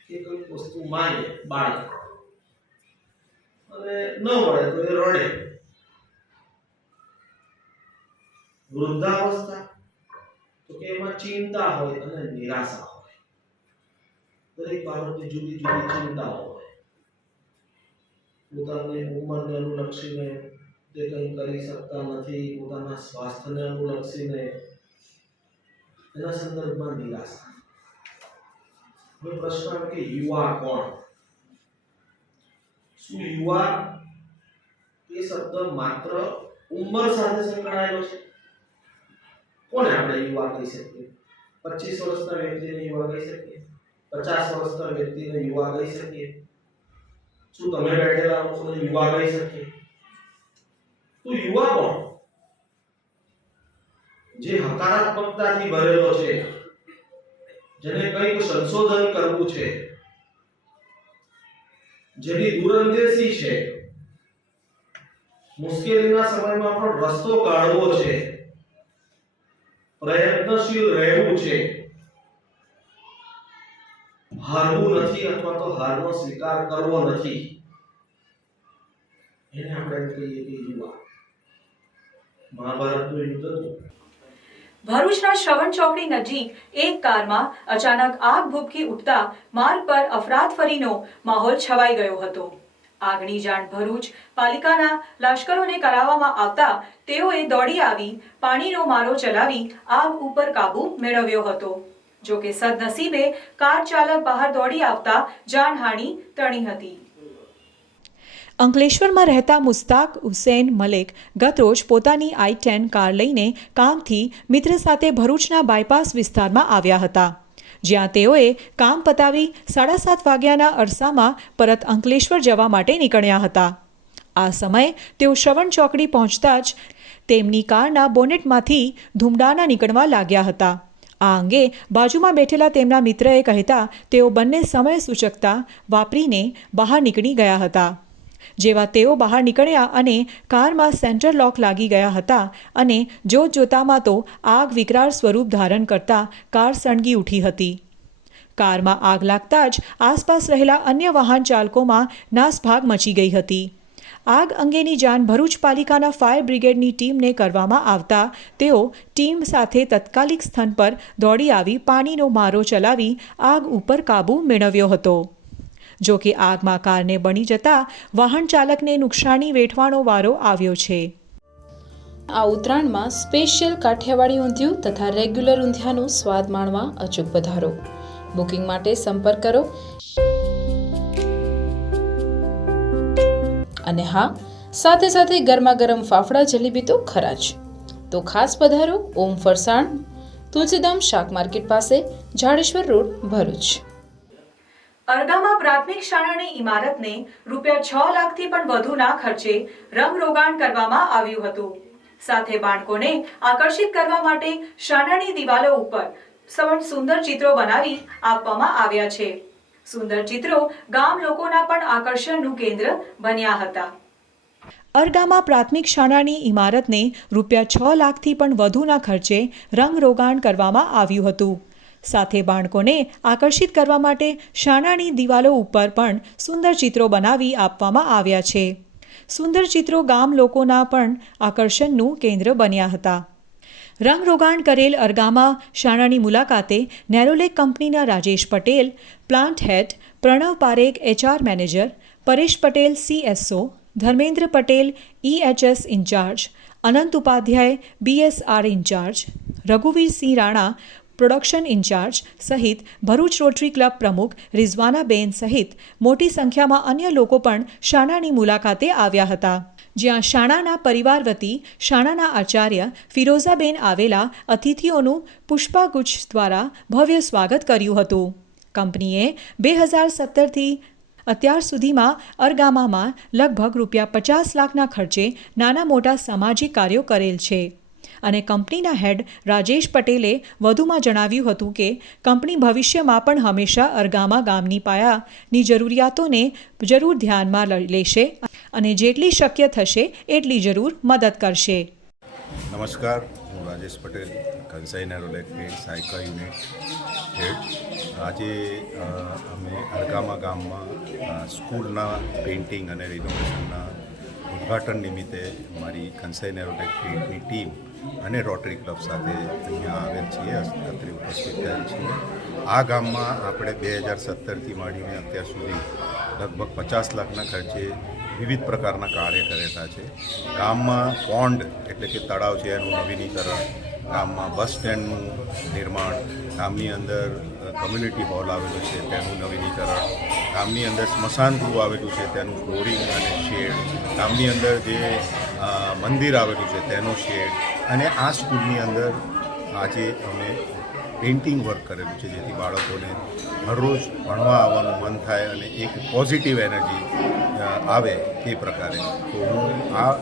કે કોઈ વસ્તુ માને બાળક અને ન મળે તો એ રડે. વૃદ્ધાવસ્થા તો કે એમાં ચિંતા હોય અને નિરાશા હોય. દરેક બાળકની જુદી જુદી ચિંતાઓ હોય. પોતાની ઉંમરને અનુલક્ષીને તે કંઈ કરી શકતા નથી, પોતાના સ્વાસ્થ્યને અનુલક્ષીને એના સંદર્ભમાં નિરાશા. હવે પ્રશ્ન આવે કે યુવા કોણ? શું યુવા એ શબ્દ માત્ર ઉંમર સાથે સંકળાયેલો છે? કોને આપણે યુવા કહી શકીએ? 25 વર્ષના વ્યક્તિને યુવા કહી શકીએ? 50 વર્ષના વ્યક્તિને યુવા કહી શકીએ? શું તમે બેઠેલા લોકોને યુવા કહી શકીએ? તો યુવા કોણ? જે હકારાત્મકતાથી ભરેલો છે, જેને કંઈક સંશોધન કરવું છે, જેની દૂરંદેશી છે, મુશ્કેલીના સમયમાં પણ રસ્તો કાઢવો છે, પ્રયત્નશીલ રહેવું છે, હારવું નથી અથવા તો હારનો સ્વીકાર કરવો નથી, એને આપણે કહીએ કે યુવા. મહાભારતનું યુદ્ધ હતું. ભરૂચના શ્રવણ ચોકડી નજીક એક કારમાં અચાનક આગ ભભૂકી ઉઠતા માર્ગ પર અફરાતફરીનો માહોલ છવાઈ ગયો હતો. આગની જાણ ભરૂચ પાલિકાના લશ્કરોને કરાવવામાં આવતા તેઓએ દોડી આવી પાણીનો મારો ચલાવી આગ ઉપર કાબુ મેળવ્યો હતો. જો કે સદનસીબે કાર ચાલક બહાર દોડી આવતા જાનહાનિ ટળી હતી. અંકલેશ્વરમાં રહેતા મુસ્તાક હુસૈન મલિક ગતરોજ પોતાની i10 કાર લઈને કામથી મિત્ર સાથે ભરૂચના બાયપાસ વિસ્તારમાં આવ્યા હતા, જ્યાં તેઓએ કામ પતાવી 7:30 વાગ્યાના અરસામાં પરત અંકલેશ્વર જવા માટે નીકળ્યા હતા. આ સમયે તેઓ શ્રવણ ચોકડી પહોંચતા જ તેમની કારના બોનેટમાંથી ધુમાડા નીકળવા લાગ્યા હતા. આ અંગે બાજુમાં બેઠેલા તેમના મિત્રએ કહેતા તેઓ બંને સમય સૂચકતા વાપરીને બહાર નીકળી ગયા હતા. જેવા તેઓ બહાર નીકળ્યા અને કારમાં સેન્ટર લોક લાગી ગયા હતા અને જોતજોતામાં તો આગ વિકરાળ સ્વરૂપ ધારણ કરતા કાર સળગી ઉઠી હતી. કારમાં આગ લાગતા જ આસપાસ રહેલા અન્ય વાહન ચાલકોમાં નાસભાગ મચી ગઈ હતી. આગ અંગેની જાણ ભરૂચ પાલિકાના ફાયર બ્રિગેડની ટીમને કરવામાં આવતા તેઓ ટીમ સાથે તાત્કાલિક સ્થળ પર દોડી આવી પાણીનો મારો ચલાવી આગ ઉપર કાબૂ મેળવ્યો હતો. જો કે આગમાં કારને બળી જતા વાહન ચાલકને નુકસાની વેઠવાનો વારો આવ્યો છે. આ ઉત્તરાયણમાં સ્પેશિયલ કાઠિયાવાડી ઊંધિયું તથા રેગ્યુલર ઊંધિયાનો સ્વાદ માણવા અચૂક પધારો. બુકિંગ માટે સંપર્ક કરો. અને હા, સાથે સાથે ગરમા ગરમ ફાફડા જલેબી તો ખરા જ. તો ખાસ પધારો ઓમ ફરસાણ, તુલસીધામ શાક માર્કેટ પાસે, જાડેશ્વર રોડ, ભરૂચ. અરગામા પ્રાથમિક શાળાની ઇમારતને ₹6 લાખથી પણ વધુના ખર્ચે રંગરોગાણ કરવામાં આવ્યું હતું. સાથે બાળકોને આકર્ષિત કરવા માટે શાળાની દિવાલો ઉપર સુંદર ચિત્રો બનાવી આપવામાં આવ્યા છે. સુંદર ચિત્રો ગામ લોકોના પણ આકર્ષણનું કેન્દ્ર બન્યા હતા. અરગામા પ્રાથમિક શાળાની ઇમારતને ₹6 લાખથી પણ વધુના ખર્ચે રંગરોગાણ કરવામાં આવ્યું હતું. સાથે બાળકોને આકર્ષિત કરવા માટે શાળાની દિવાલો ઉપર પણ સુંદર ચિત્રો બનાવી આપવામાં આવ્યા છે. સુંદર ચિત્રો ગામ લોકોના પણ આકર્ષણનું કેન્દ્ર બન્યા હતા. રંગરોગાણ કરેલ અરગામા શાળાની મુલાકાતે નેરોલેક કંપનીના Rajesh Patel, plant head, Pranav Parekh HR manager, Paresh Patel CSO, Dharmendra Patel EHS incharge, Anant Upadhyay BSR incharge, Raghuvirsinh Rana production incharge સહિત ભરૂચ રોટરી ક્લબ પ્રમુખ રિઝવાનાબેન સહિત મોટી સંખ્યામાં અન્ય લોકો પણ શાળાની મુલાકાતે આવ્યા હતા. જ્યાં શાળાના પરિવાર વતી શાળાના આચાર્ય ફિરોઝાબેન આવેલા અતિથિઓનું પુષ્પાગુચ્છ દ્વારા ભવ્ય સ્વાગત કર્યું હતું. કંપનીએ 2017થી અત્યાર સુધીમાં અરગામામાં લગભગ ₹50 લાખના ખર્ચે નાના મોટા સામાજિક કાર્યો કરેલ છે. અને કંપનીના હેડ રાજેશ પટેલે વધુમાં જણાવ્યું હતું કે કંપની ભવિષ્યમાં પણ હંમેશા અરગામા ગામની પાયાની જરૂરિયાતોને જરૂર ધ્યાનમાં લેશે અને જેટલી શક્ય થશે એટલી જરૂર મદદ કરશે. નમસ્કાર, હું રાજેશ પટેલ, કંસાઈ નેરોલેક સાયકા યુનિટ હેડ. આજે અમે અરગામા ગામમાં સ્કૂલના પેઇન્ટિંગ અને રિનોવેશનના ઉદ્ઘાટન નિમિત્તે મારી કંસાઈ નેરોલેક પેઇન્ટની ટીમ અને રોટરી ક્લબ સાથે અહીંયા આવેલ છીએ, અત્રે ઉપસ્થિત થયેલ છીએ. આ ગામમાં આપણે 2017થી માંડીને અત્યાર સુધી લગભગ 50 લાખના ખર્ચે વિવિધ પ્રકારના કાર્ય કરેલા છે. ગામમાં પોન્ડ એટલે કે તળાવ છે એનું નવીનીકરણ, ગામમાં બસ સ્ટેન્ડનું નિર્માણ, ગામની અંદર કમ્યુનિટી હોલ આવેલો છે તેનું નવીનીકરણ, ગામની અંદર સ્મશાન ગૃહ આવેલું છે તેનું ફ્લોરિંગ અને શેડ, ગામની અંદર જે મંદિર આવેલું છે તેનું શેડ, અને આ સ્કૂલની અંદર આજે અમે પેઇન્ટિંગ વર્ક કરેલું છે જેથી બાળકોને હરરોજ ભણવા આવવાનું મન થાય અને એક પોઝિટિવ એનર્જી આવે તે પ્રકારે. તો હું આ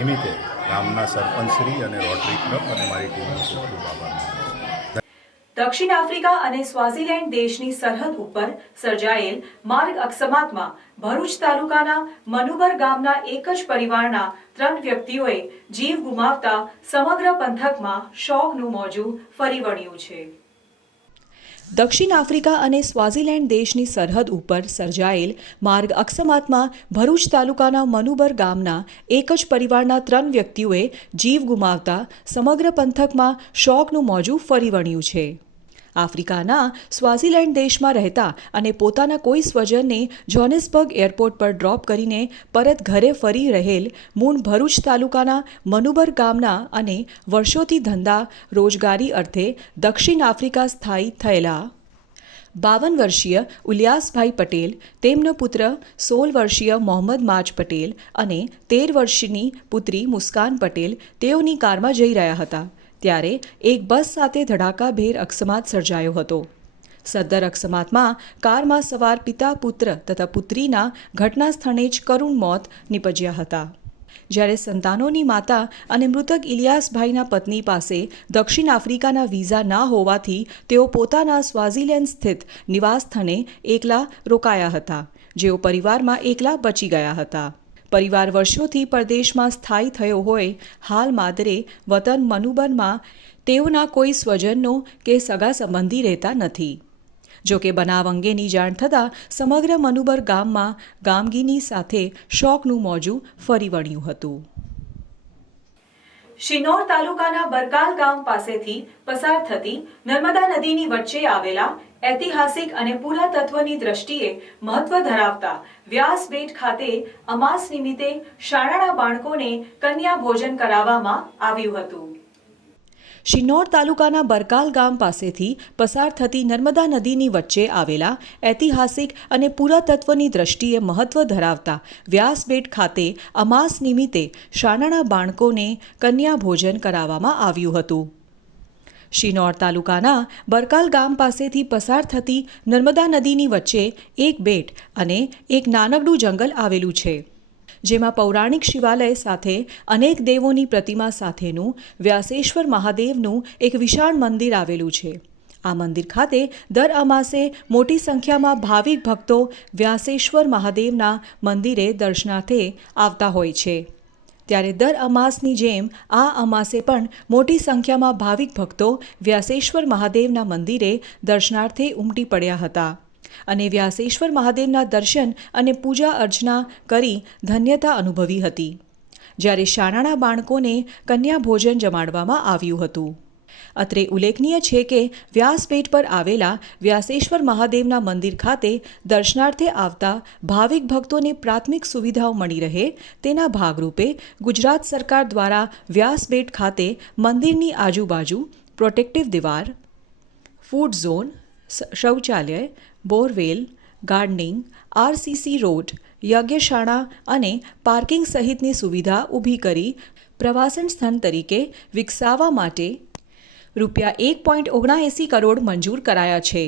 નિમિત્તે ગામના સરપંચશ્રી અને રોટરી ક્લબ અને મારી ટીમનો ખૂબ ખૂબ આભાર માનું છું. દક્ષિણ આફ્રિકા અને સ્વાઝીલેન્ડ દેશની સરહદ ઉપર સર્જાયેલ માર્ગ અકસ્માતમાં ભરૂચ તાલુકાના મનુબર ગામના એક જ પરિવારના 3 વ્યક્તિઓએ જીવ ગુમાવતા સમગ્ર પંથકમાં શોકનું મોજું ફરી વળ્યું છે. દક્ષિણ આફ્રિકા અને સ્વાઝીલેન્ડ દેશની સરહદ ઉપર સર્જાયેલ માર્ગ અકસ્માતમાં ભરૂચ તાલુકાના મનુબર ગામના એક જ પરિવારના 3 વ્યક્તિઓએ જીવ ગુમાવતા સમગ્ર પંથકમાં શોકનું મોજું ફરી વળ્યું છે. આફ્રિકાના સ્વાઝીલેન્ડ દેશમાં રહેતા અને પોતાના કોઈ સ્વજનને જોહાનિસબર્ગ એરપોર્ટ પર ડ્રોપ કરીને પરત ઘરે ફરી રહેલ મૂળ ભરૂચ તાલુકાના મનુબર ગામના અને વર્ષોથી ધંધા રોજગારી અર્થે દક્ષિણ આફ્રિકા સ્થાયી થયેલા 52 વર્ષીય ઉલ્યાસભાઈ પટેલ, તેમનો પુત્ર 16 વર્ષીય મોહમ્મદ માજ પટેલ અને 13 વર્ષની પુત્રી મુસ્કાન પટેલ તેઓની કારમાં જઈ રહ્યા હતા ત્યારે એક બસ સાથે ધડાકાભેર અકસ્માત સર્જાયો હતો. સદ્ધર અકસ્માતમાં કારમાં સવાર પિતા પુત્ર તથા પુત્રીના ઘટના સ્થળે જ કરુણ મોત નીપજ્યા હતા. જ્યારે સંતાનોની માતા અને મૃતક ઇલિયાસભાઈના પત્ની પાસે દક્ષિણ આફ્રિકાના વિઝા ના હોવાથી તેઓ પોતાના સ્વાઝીલેન્ડ સ્થિત નિવાસ સ્થાને એકલા રોકાયા હતા. જેઓ પરિવારમાં એકલા બચી ગયા હતા. પરિવાર વર્ષોથી પરદેશમાં સ્થાયી થયો હોય હાલ માદરે વતન મનુબરમાં તેઓના કોઈ સ્વજનનો કે સગા સંબંધી રહેતા નથી. જો કે બનાવ અંગેની જાણ થતાં સમગ્ર મનુબર ગામમાં ગામગીની સાથે શોકનું મોજું ફરી વળ્યું હતું. શિનોર તાલુકાના બરકાલ ગામ પાસેથી પસાર થતી નર્મદા નદીની વચ્ચે આવેલા ઐતિહાસિક અને પુરાતત્વની દ્રષ્ટિએ મહત્વ ધરાવતા વ્યાસબેટ ખાતે અમાસ નિમિત્તે શાળાના બાળકોને કન્યા ભોજન કરાવવામાં આવ્યું હતું. શિનોર તાલુકાના બરકાલ ગામ પાસેથી પસાર થતી નર્મદા નદીની વચ્ચે આવેલા ઐતિહાસિક અને પુરાતત્વની દ્રષ્ટિએ મહત્વ ધરાવતા વ્યાસબેટ ખાતે અમાસ નિમિત્તે શાળાના બાળકોને કન્યા ભોજન કરાવવામાં આવ્યું હતું. શિનોર તાલુકાના બરકાલ ગામ પાસેથી પસાર થતી નર્મદા નદીની વચ્ચે એક બેટ અને એક નાનકડું જંગલ આવેલું છે, જેમાં પૌરાણિક શિવાલય સાથે અનેક દેવોની પ્રતિમા સાથેનું વ્યાસેશ્વર મહાદેવનું એક વિશાળ મંદિર આવેલું છે. આ મંદિર ખાતે દર અમાસે મોટી સંખ્યામાં ભાવિક ભક્તો વ્યાસેશ્વર મહાદેવના મંદિરે દર્શનાર્થે આવતા હોય છે. ત્યારે દર અમાસની જેમ આ અમાસે પણ મોટી સંખ્યામાં ભાવિક ભક્તો વ્યાસેશ્વર મહાદેવના મંદિરે દર્શનાર્થે ઉમટી પડ્યા હતા અને વ્યાસેશ્વર મહાદેવના દર્શન અને પૂજા અર્ચના કરી ધન્યતા અનુભવી હતી. જ્યારે શાળાના બાળકોને કન્યા ભોજન જમાડવામાં આવ્યું હતું. અત્રે ઉલ્લેખનીય છે કે વ્યાસપેટ પર આવેલા વ્યાસેશ્વર મહાદેવના મંદિર ખાતે દર્શનાર્થે આવતા ભાવિક ભક્તોને પ્રાથમિક સુવિધાઓ મળી રહે તેના ભાગરૂપે ગુજરાત સરકાર દ્વારા વ્યાસપેટ ખાતે મંદિરની આજુબાજુ પ્રોટેક્ટિવ દીવાર, ફૂડ ઝોન, શૌચાલય, બોરવેલ, ગાર્ડનિંગ, આરસીસી રોડ, યજ્ઞશાળા અને પાર્કિંગ સહિતની સુવિધા ઊભી કરી પ્રવાસન સ્થળ તરીકે વિકસાવવા માટે ₹1.79 કરોડ મંજૂર કરાયા છે.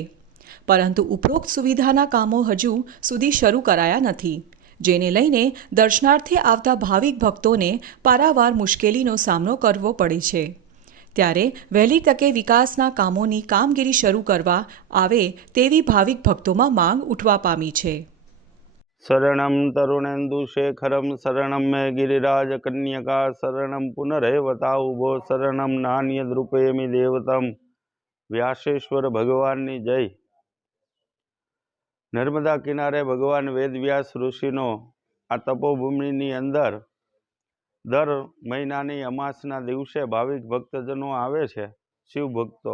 પરંતુ ઉપરોક્ત સુવિધાના કામો હજુ સુધી શરૂ કરાયા નથી, જેને લઈને દર્શનાર્થે આવતા ભાવિક ભક્તોને પારાવાર મુશ્કેલીનો સામનો કરવો પડે છે. ત્યારે વહેલી તકે વિકાસના કામોની કામગીરી શરૂ કરવા આવે તેવી ભાવિક ભક્તોમાં માંગ ઉઠવા પામી છે. શરણમ તરુણેન્દુ શેખરમ શરણમ મે ગિરિરાજ કન્યકા શરણમ પુનરેવતા ઉભો શરણમ નાન્ય દ્રુપેમી દેવતમ. વ્યાસેશ્વર ભગવાનની જય. નર્મદા કિનારે ભગવાન વેદવ્યાસ ઋષિનો આ તપોભૂમિની અંદર દર મહિનાની અમાસના દિવસે ભાવિક ભક્તજનો આવે છે, શિવ ભક્તો,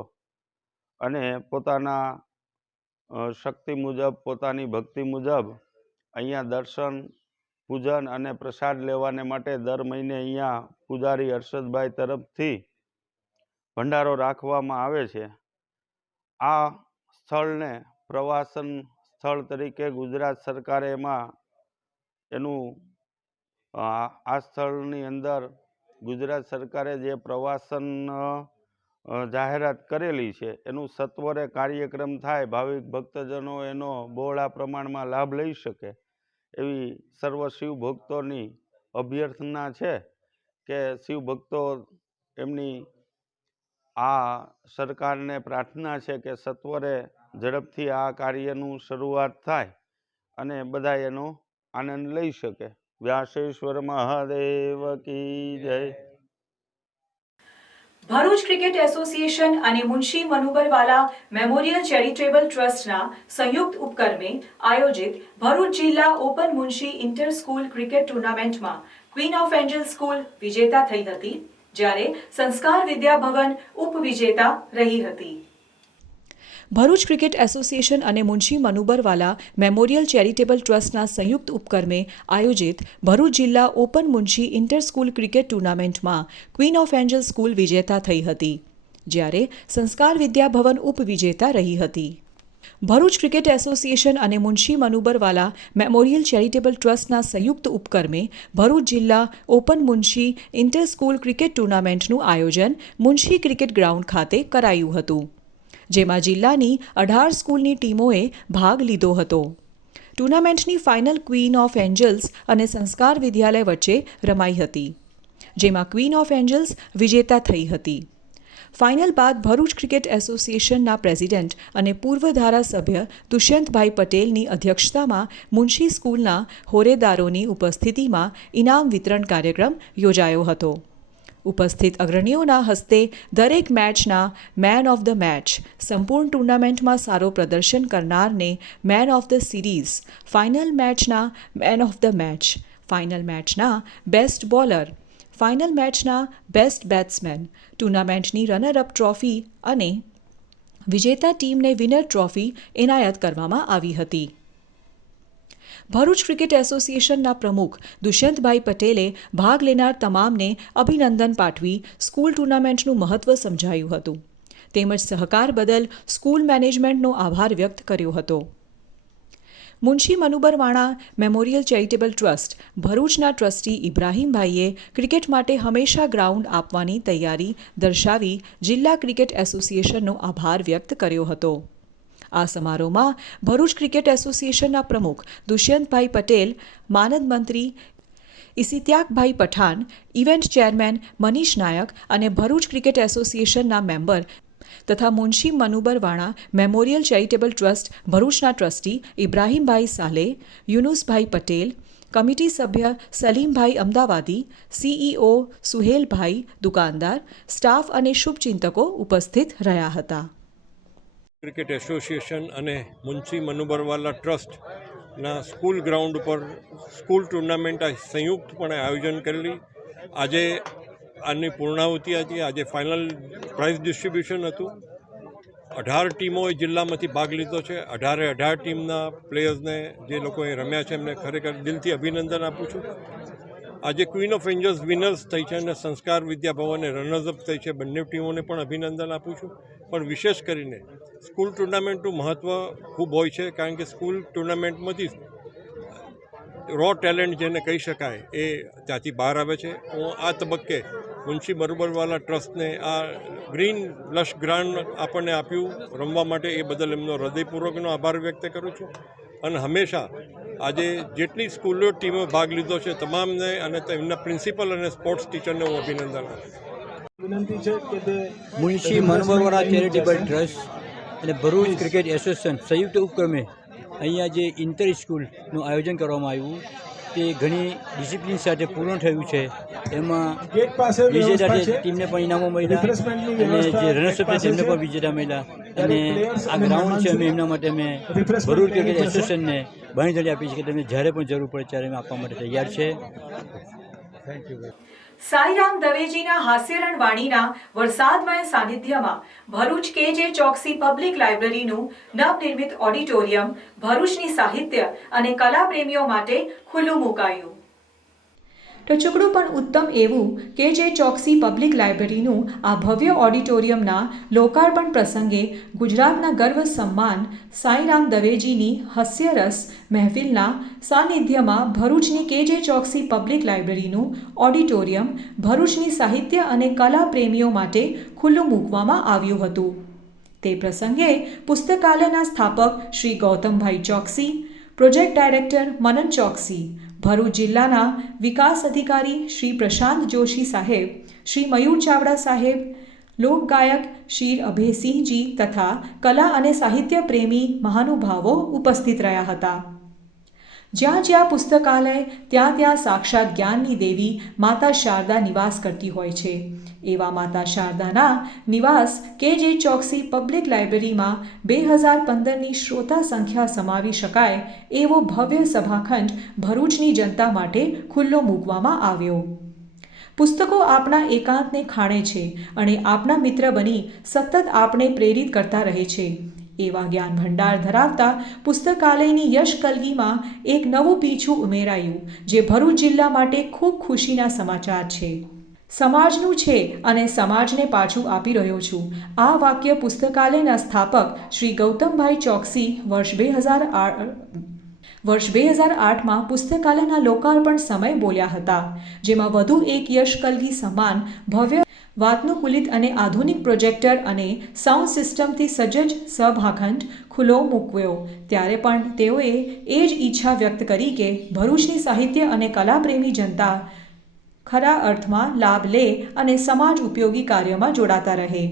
અને પોતાના શક્તિ મુજબ, પોતાની ભક્તિ મુજબ અહીંયા દર્શન, પૂજન અને પ્રસાદ લેવાને માટે દર મહિને અહીંયા પૂજારી હર્ષદભાઈ તરફથી ભંડારો રાખવામાં આવે છે. આ સ્થળને પ્રવાસન સ્થળ તરીકે ગુજરાત સરકારે આ સ્થળની અંદર ગુજરાત સરકારે જે પ્રવાસન જાહેરાત કરેલી છે એનું સત્વરે કાર્યક્રમ થાય, ભાવિક ભક્તજનો એનો બહોળા પ્રમાણમાં લાભ લઈ શકે એવી સર્વ શિવ ભક્તોની અભ્યર્થના છે કે શિવ ભક્તો એમની આ સરકારને પ્રાર્થના છે કે સત્વરે ઝડપથી આ કાર્યનું શરૂઆત થાય અને બધા એનો આનંદ લઈ શકે. વ્યાસેશ્વર મહાદેવ કી જય. ભરૂચ ક્રિકેટ એસોસિએશન અને મુનશી મનુબરવાલા મેમોરિયલ ચેરિટેબલ ટ્રસ્ટના સંયુક્ત ઉપક્રમે આયોજિત ભરૂચ જિલ્લા open Munshi inter school cricket ટુર્નામેન્ટમાં ક્વીન ઓફ એન્જલ સ્કૂલ વિજેતા થઈ હતી, જ્યારે સંસ્કાર વિદ્યા ભવન ઉપવિજેતા રહી હતી. ભરૂચ ક્રિકેટ એસોસિએશન અને મુનશી મનુબરવાલા મેમોરિયલ ચેરિટેબલ ટ્રસ્ટના સંયુક્ત ઉપક્રમે આયોજિત ભરૂચ જિલ્લા open Munshi inter school cricket ટુર્નામેન્ટમાં ક્વીન ઓફ એન્જલ સ્કૂલ વિજેતા થઈ હતી, જ્યારે સંસ્કાર વિદ્યા ભવન ઉપવિજેતા રહી હતી. ભરૂચ ક્રિકેટ એસોસિએશન અને મુનશી મનુબરવાલા મેમોરિયલ ચેરિટેબલ ટ્રસ્ટના સંયુક્ત ઉપક્રમે ભરૂચ જિલ્લા open Munshi inter school cricket ટુર્નામેન્ટનું આયોજન મુનશી ક્રિકેટ ગ્રાઉન્ડ ખાતે કરાયું હતું, જેમાં જિલ્લાની 18 સ્કૂલની ટીમોએ ભાગ લીધો હતો. ટુર્નામેન્ટની ફાઇનલ ક્વીન ઓફ એન્જલ્સ અને સંસ્કાર વિદ્યાલય વચ્ચે રમાઈ હતી, જેમાં ક્વીન ઓફ એન્જલ્સ વિજેતા થઈ હતી. ફાઇનલ બાદ ભરૂચ ક્રિકેટ એસોસિએશનના પ્રેસિડેન્ટ અને પૂર્વ ધારાસભ્ય દુષ્યંતભાઈ પટેલની અધ્યક્ષતામાં મુનશી સ્કૂલના હોદ્દેદારોની ઉપસ્થિતિમાં ઇનામ વિતરણ કાર્યક્રમ યોજાયો હતો. ઉપસ્થિત અગ્રણીઓના હસ્તે દરેક મેચના મેન ઓફ ધ મેચ, સંપૂર્ણ ટુર્નામેન્ટમાં સારો પ્રદર્શન કરનારને man of the series, final મેચના man of the match, final મેચના બેસ્ટ બોલર, ફાઇનલ મેચના બેસ્ટ બેટ્સમેન, ટુર્નામેન્ટની રનર-અપ ટ્રોફી અને વિજેતા ટીમને વિનર ટ્રોફી એનાયત કરવામાં આવી હતી. ભરૂચ ક્રિકેટ એસોસિએશનના પ્રમુખ દુષ્યંતભાઈ પટેલે ભાગ લેનાર તમામને અભિનંદન પાઠવી સ્કૂલ ટુર્નામેન્ટનું મહત્વ સમજાયું હતું તેમજ સહકાર બદલ સ્કૂલ મેનેજમેન્ટનો આભાર વ્યક્ત કર્યો હતો. મુનશી મનુબરવાણા મેમોરિયલ ચેરિટેબલ ટ્રસ્ટ ભરૂચના ટ્રસ્ટી ઇબ્રાહીમભાઈએ ક્રિકેટ માટે હંમેશા ગ્રાઉન્ડ આપવાની તૈયારી દર્શાવી જિલ્લા ક્રિકેટ એસોસિએશનનો આભાર વ્યક્ત કર્યો હતો. આ સમારોહમાં ભરૂચ ક્રિકેટ એસોસિએશનના પ્રમુખ દુષ્યંતભાઈ પટેલ, માનદ મંત્રી ઇસિત્યાકભાઈ પઠાણ, ઇવેન્ટ ચેરમેન મનીષ નાયક અને ભરૂચ ક્રિકેટ એસોસિએશનના મેમ્બર તથા મુનશી મનુબરવાણા મેમોરિયલ ચેરિટેબલ ટ્રસ્ટ ભરૂચના ટ્રસ્ટી ઇબ્રાહીમભાઈ સાલે, યુનુસભાઈ પટેલ, કમિટી સભ્ય સલીમભાઈ અમદાવાદી, CEO સુહેલભાઈ દુકાનદાર, સ્ટાફ અને શુભચિંતકો ઉપસ્થિત રહ્યા હતા. ક્રિકેટ એસોસિએશન અને મુનશી મનુબરવાલા ટ્રસ્ટના સ્કૂલ ગ્રાઉન્ડ ઉપર સ્કૂલ ટુર્નામેન્ટ સંયુક્તપણે આયોજન કરેલી. આજે આની પૂર્ણાહુતિ હતી. આજે ફાઇનલ પ્રાઇઝ ડિસ્ટ્રીબ્યુશન હતું. 18 ટીમોએ જિલ્લામાંથી ભાગ લીધો છે. 18 ટીમના પ્લેયર્સને જે લોકોએ રમ્યા છે એમને ખરેખર દિલથી અભિનંદન આપું છું. આજે ક્વીન ઓફ એન્જલ્સ વિનર્સ થઈ છે અને સંસ્કાર વિદ્યાભવને રનર્સઅપ થઈ છે. બંને ટીમોને પણ અભિનંદન આપું છું. પણ વિશેષ કરીને સ્કૂલ ટુર્નામેન્ટનું મહત્ત્વ ખૂબ હોય છે, કારણ કે સ્કૂલ ટુર્નામેન્ટમાંથી રો ટેલેન્ટ જેને કહી શકાય એ ત્યાંથી બહાર આવે છે. હું આ તબક્કે મુનશી મનુબરવાલા ટ્રસ્ટને આ ગ્રીન લશ ગ્રાન્ડ આપણને આપ્યું રમવા માટે એ બદલ એમનો હૃદયપૂર્વકનો આભાર વ્યક્ત કરું છું. અને હંમેશા આજે જેટલી સ્કૂલો ટીમો ભાગ લીધો છે તમામને અને એમના પ્રિન્સિપલ અને સ્પોર્ટ્સ ટીચરને હું અભિનંદન આપું છું. વિનંતી છે કે તે મુનશી મનુબરવાલા ચેરિટેબલ ટ્રસ્ટ અને ભરૂચ ક્રિકેટ એસોસિએશન સંયુક્ત ઉપક્રમે અહીંયા જે ઇન્ટર સ્કૂલનું આયોજન કરવામાં આવ્યું તે ઘણી ડિસિપ્લિન સાથે પૂર્ણ થયું છે. એમાં વિજેતા ટીમને પણ ઇનામો મળ્યા અને જે રનર્સઅપ છે તેમને પણ વિજેતા મળ્યા. અને આ ગ્રાઉન્ડ છે અમે એમના માટે અમે ભરૂચ ક્રિકેટ એસોસિએશનને બાંહેધરી આપી છે કે તમે જ્યારે પણ જરૂર પડે ત્યારે અમે આપવા માટે તૈયાર છે. Thank you. સાઈરામ દવેજીના હાસ્યરણ વાણીના વરસાદમય સાનિધ્યમાં ભરૂચ KJ ચોકસી પબ્લિક લાઇબ્રેરીનું નવનિર્મિત ઓડિટોરિયમ ભરૂચની સાહિત્ય અને કલા પ્રેમીઓ માટે ખુલ્લું મુકાયું. ટચુકડું પણ ઉત્તમ એવું KJ ચોકસી પબ્લિક લાઇબ્રેરીનું આ ભવ્ય ઓડિટોરિયમના લોકાર્પણ પ્રસંગે ગુજરાતના ગર્વ સમ્માન સાઈરામ દવેજીની હાસ્યરસ મહેફિલના સાનિધ્યમાં ભરૂચની KJ ચોકસી પબ્લિક લાઇબ્રેરીનું ઓડિટોરિયમ ભરૂચની સાહિત્ય અને કલા પ્રેમીઓ માટે ખુલ્લું મૂકવામાં આવ્યું હતું. તે પ્રસંગે પુસ્તકાલયના સ્થાપક શ્રી ગૌતમભાઈ ચોકસી, પ્રોજેક્ટ ડાયરેક્ટર મનન ચોકસી, ભરૂચ જિલ્લાના વિકાસ અધિકારી શ્રી પ્રશાંત જોશી સાહેબ, શ્રી મયુર ચાવડા સાહેબ, લોકગાયક શ્રી અભયસિંહજી તથા કલા અને સાહિત્ય પ્રેમી મહાનુભાવો ઉપસ્થિત રહ્યા હતા. જ્યાં જ્યાં પુસ્તકાલય ત્યાં ત્યાં સાક્ષાત જ્ઞાનની દેવી માતા શારદા નિવાસ કરતી હોય છે. એવા માતા શારદાના નિવાસ KJ ચોકસી પબ્લિક લાઇબ્રેરીમાં 2015ની શ્રોતા સંખ્યા સમાવી શકાય એવો ભવ્ય સભાખંડ ભરૂચની જનતા માટે ખુલ્લો મૂકવામાં આવ્યો. પુસ્તકો આપણા એકાંતને ખાણે છે અને આપણા મિત્ર બની સતત આપણે પ્રેરિત કરતા રહે છે. એવા જ્ઞાન ભંડાર ધરાવતા પુસ્તકાલયની યશ કલગીમાં એક નવું પીછું ઉમેરાયું, જે ભરૂચ જિલ્લા માટે ખૂબ ખુશીના સમાચાર છે. સમાજનું છે અને સમાજને પાછું આપી રહ્યો છું. આ વાક્ય પુસ્તકાલયના સ્થાપક શ્રી ગૌતમભાઈ ચોકસી વર્ષ 2008માં પુસ્તકાલયના લોકાર્પણ સમય બોલ્યા હતા, જેમાં વધુ એક યશ કલગી સમાન ભવ્ય વાતાનુકૂલિત અને આધુનિક પ્રોજેક્ટર અને સાઉન્ડ સિસ્ટમથી સજ્જ સભાખંડ ખુલ્લો મૂક્યો. ત્યારે પણ તેઓએ એ જ ઈચ્છા વ્યક્ત કરી કે ભરૂચની સાહિત્ય અને કલાપ્રેમી જનતા ખરા અર્થમાં લાભ લે અને સમાજ ઉપયોગી કાર્યમાં જોડાતા રહે.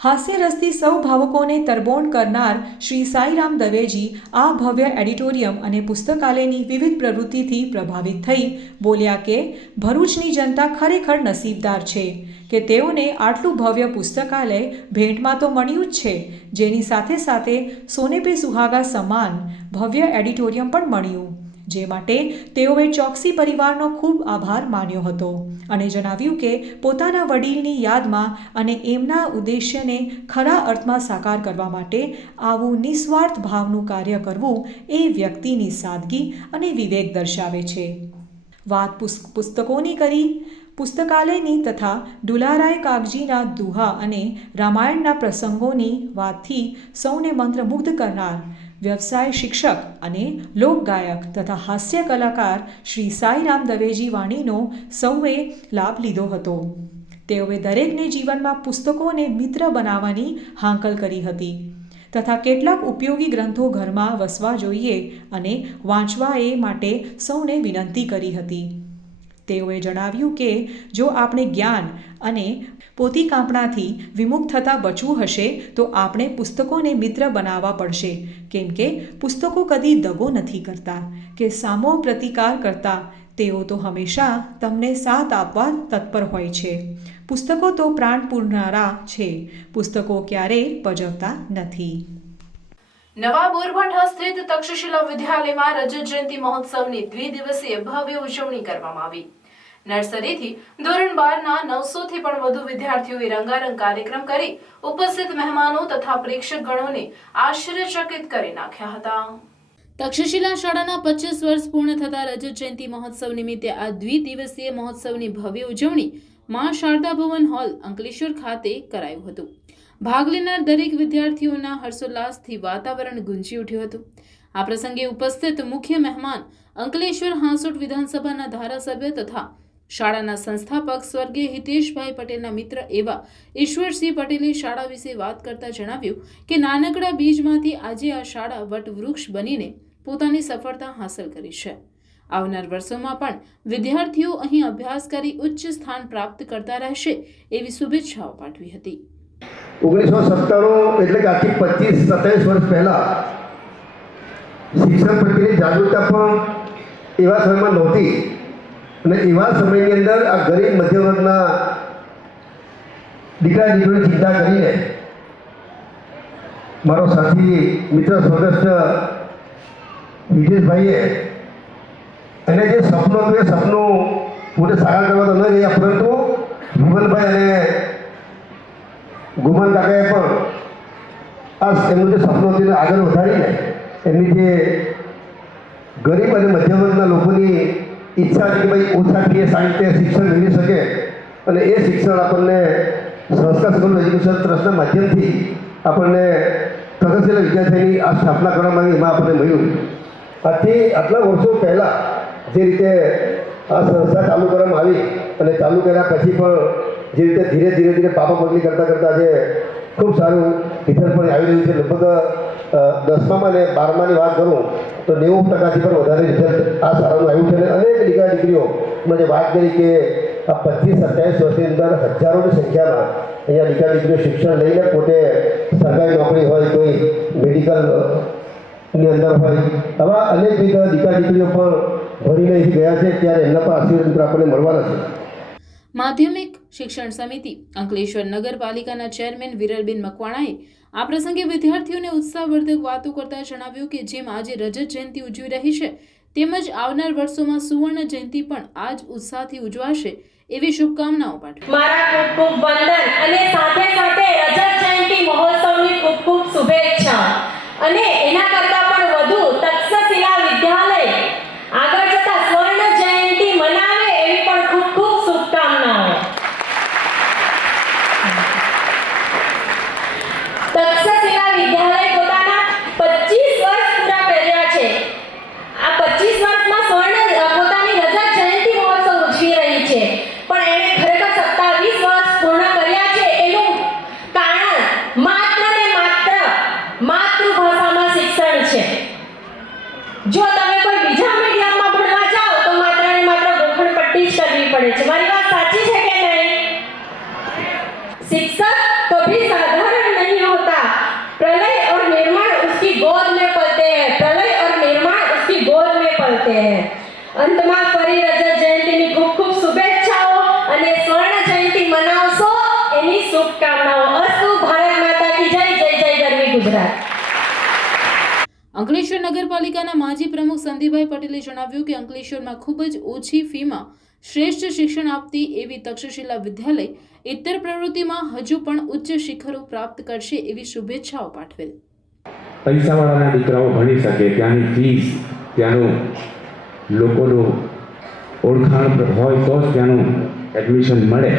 હાસ્યરસથી સૌ ભાવકોને તરબોળ કરનાર શ્રી સાઈરામ દવેજી આ ભવ્ય એડિટોરિયમ અને પુસ્તકાલયની વિવિધ પ્રવૃત્તિથી પ્રભાવિત થઈ બોલ્યા કે ભરૂચની જનતા ખરેખર નસીબદાર છે કે તેઓને આટલું ભવ્ય પુસ્તકાલય ભેટમાં તો મળ્યું જ છે, જેની સાથે સાથે સોને પે સુહાગા સમાન ભવ્ય એડિટોરિયમ પણ મળ્યું, જે માટે તેઓએ ચોકસી પરિવારનો ખૂબ આભાર માન્યો હતો અને જણાવ્યું કે પોતાના વડીલની યાદમાં અને એમના ઉદ્દેશ્યને ખરા અર્થમાં સાકાર કરવા માટે આવું નિસ્વાર્થ ભાવનું કાર્ય કરવું એ વ્યક્તિની સાદગી અને વિવેક દર્શાવે છે. વાત પુસ્તકોની કરી. પુસ્તકાલયની તથા દુલારાય કાગજીના દુહા અને રામાયણના પ્રસંગોની વાતથી સૌને મંત્રમુગ્ધ કરનાર વ્યવસાય શિક્ષક અને લોકગાયક તથા હાસ્ય કલાકાર શ્રી સાઈરામ દવેજી વાણીનો સૌએ લાભ લીધો હતો. તેઓએ દરેકને જીવનમાં પુસ્તકોને મિત્ર બનાવવાની હાંકલ કરી હતી તથા કેટલાક ઉપયોગી ગ્રંથો ઘરમાં વસવા જોઈએ અને વાંચવા એ માટે સૌને વિનંતી કરી હતી. તેઓએ જણાવ્યું કે જો આપણે જ્ઞાન અને પોતીકાંપણાથી વિમુખ થતાં બચવું હશે તો આપણે પુસ્તકોને મિત્ર બનાવવા પડશે, કેમ કે પુસ્તકો કદી દગો નથી કરતા કે સામો પ્રતિકાર કરતા. તેઓ તો હંમેશા તમને સાથ આપવા તત્પર હોય છે. પુસ્તકો તો પ્રાણ પૂરનારા છે, પુસ્તકો ક્યારેય પજવતા નથી. નવા બોરભાઠા સ્થિત તક્ષશિલા વિદ્યાલયમાં રજત જયંતિ મહોત્સવની દ્વિદિવસીય ભવ્ય ઉજવણી કરવામાં આવી. નર્સરીથી ધોરણ 12ના 900 થી પણ વધુ વિદ્યાર્થીઓએ રંગારંગ કાર્યક્રમ કરી ઉપસ્થિત મહેમાનો તથા પ્રેક્ષકગણોને આશ્ચર્યચકિત કરી નાખ્યા હતા. તક્ષશિલા શાળાના 25 વર્ષ પૂર્ણ થતા રજત જયંતિ મહોત્સવ નિમિત્તે આ દ્વિદિવસીય મહોત્સવની ભવ્ય ઉજવણી મા શારદા ભવન હોલ અંકલેશ્વર ખાતે કરાયું હતું. ભાગ લેનાર દરેક વિદ્યાર્થીઓના હર્ષોલ્લાસથી વાતાવરણ ગુંજી ઉઠ્યું હતું. આ પ્રસંગે ઉપસ્થિત મુખ્ય મહેમાન અંકલેશ્વર હાંસોટ વિધાનસભાના ધારાસભ્ય તથા શાળાના સંસ્થાપક સ્વર્ગીય હિતેશભાઈ પટેલના મિત્ર એવા ઈશ્વરસિંહ પટેલે શાળા વિશે વાત કરતા જણાવ્યું કે નાનકડા બીજમાંથી આજે આ શાળા વટવૃક્ષ બનીને પોતાની સફળતા હાંસલ કરી છે. આવનાર વર્ષોમાં પણ વિદ્યાર્થીઓ અહીં અભ્યાસ કરી ઉચ્ચ સ્થાન પ્રાપ્ત કરતા રહેશે એવી શુભેચ્છાઓ પાઠવી હતી. 1997 એટલે કે આજથી 25-27 વર્ષ પહેલા શિક્ષણ પ્રત્યેની જાગૃતતા પણ એવા સમયમાં નહોતી અને એવા સમયની અંદર આ ગરીબ મધ્યમ વર્ગના દીકરા દીકરીની ચિંતા કરીને મારો સાથી મિત્ર સ્વર્ગસ્થ વિજયભાઈએ એને જે સપનું હતું એ સપનું પોતે સાકાર કરવા તો ન ગયા, પરંતુ વિમલભાઈ અને ગુમાન કાકાએ પણ આ એમનું જે સપનું હતું એને આગળ વધારીને એમની જે ગરીબ અને મધ્યમ વર્ગના લોકોની ઈચ્છા હતી કે ભાઈ ઓછા ફીએ સારી રીતે શિક્ષણ મેળવી શકે અને એ શિક્ષણ આપણને સંસ્કાર સ્કૂલ એજ્યુકેશન ટ્રસ્ટના માધ્યમથી આપણને તક્ષશિલા વિદ્યાલયની આ સ્થાપના કરવામાં આવી. એમાં આપણને મળ્યું આજથી આટલા વર્ષો પહેલાં જે રીતે આ સંસ્થા ચાલુ કરવામાં આવી અને ચાલુ કર્યા પછી પણ જે રીતે ધીરે ધીરે પાપા પગલી કરતાં આજે ખૂબ સારું રિઝલ્ટ પણ આવી રહ્યું છે. લગભગ 10મામાં અને 12માની વાત કરું તો 90%થી પણ વધારે રિઝલ્ટ આ શાળાનું આવ્યું છે. અને અનેક દીકરા દીકરીઓમાં જે વાત કરી કે આ 25-27 વર્ષની અંદર હજારોની સંખ્યામાં અહીંયા દીકરા દીકરીઓ શિક્ષણ લઈને પોતે સરકારી નોકરી હોય, કોઈ મેડિકલની અંદર હોય, આવા અનેક દીકરા દીકરીઓ પણ ભણીને અહીં ગયા છે. ત્યારે એમના પણ આશીર્વાદ આપણને મળવાના છે. માધ્યમિક શિક્ષણ સમિતિ અંકલેશ્વર નગરપાલિકાના ચેરમેન વિરલબેન મકવાણાએ આ પ્રસંગે વિદ્યાર્થીઓને ઉત્સાહવર્ધક વાતો કરતા જણાવ્યું કે જેમ આજે રજત જયંતિ ઉજવી રહી છે તેમજ આવનાર વર્ષોમાં સુવર્ણ જયંતિ પણ આ જ ઉત્સાહથી ઉજવાશે એવી શુભકામનાઓ પાઠવી. મારા ખૂબ ખૂબ વંદન અને સાથે સાથે રજત જયંતિ મહોત્સવની ખૂબ ખૂબ શુભેચ્છા અને એના કરતાં પણ વધુ તક્ષશિલા વિદ્યાલય આગળ જતા સ્વર્ણ જયંતિ મનાવે એવી પણ ખૂબ ખૂબ શુભકામનાઓ. તક્ષશિલા વિદ્યાલય પોતાના 25 વર્ષ પૂરા કર્યા છે. આ 25 વર્ષમાં પોતાની રજત જયંતિ મહોત્સવ ઉજવી રહી છે, પણ એણે ખરેખર 27 વર્ષ પૂર્ણ કર્યા છે એ शिक्षक कभी साधारण नहीं होता। प्रलय और निर्माण उसकी गोद में पलते हैं, प्रलय और निर्माण उसकी गोद में पलते हैं। અંતમાં ફરી રજત જયંતિની ખૂબ ખૂબ શુભેચ્છાઓ અને સ્વર્ણ જયંતિ મનાવશો એની શુભકામનાઓ. અસ્તુ. ભારત માતા કી જય. જય જય ગરવી ગુજરાત. અંકલેશ્વર નગરપાલિકાના માજી પ્રમુખ સંદીપભાઈ પટેલે જણાવ્યું કે અંકલેશ્વરમાં ખૂબ જ ઓછી ફીમાં શ્રેષ્ઠ શિક્ષણ આપતી એવી તક્ષશિલા વિદ્યાલય ઇત્તર પ્રવૃત્તિમાં હજુ પણ ઉચ્ચ શિખરો પ્રાપ્ત કરશે એવી શુભેચ્છાઓ પાઠવેલ. પૈસાવાળાના દીકરાઓ ભણી શકે, ત્યાંની ફીસ, ત્યાંનું લોકોનું ઓળખાણ હોય તો જ ત્યાંનું એડમિશન મળે,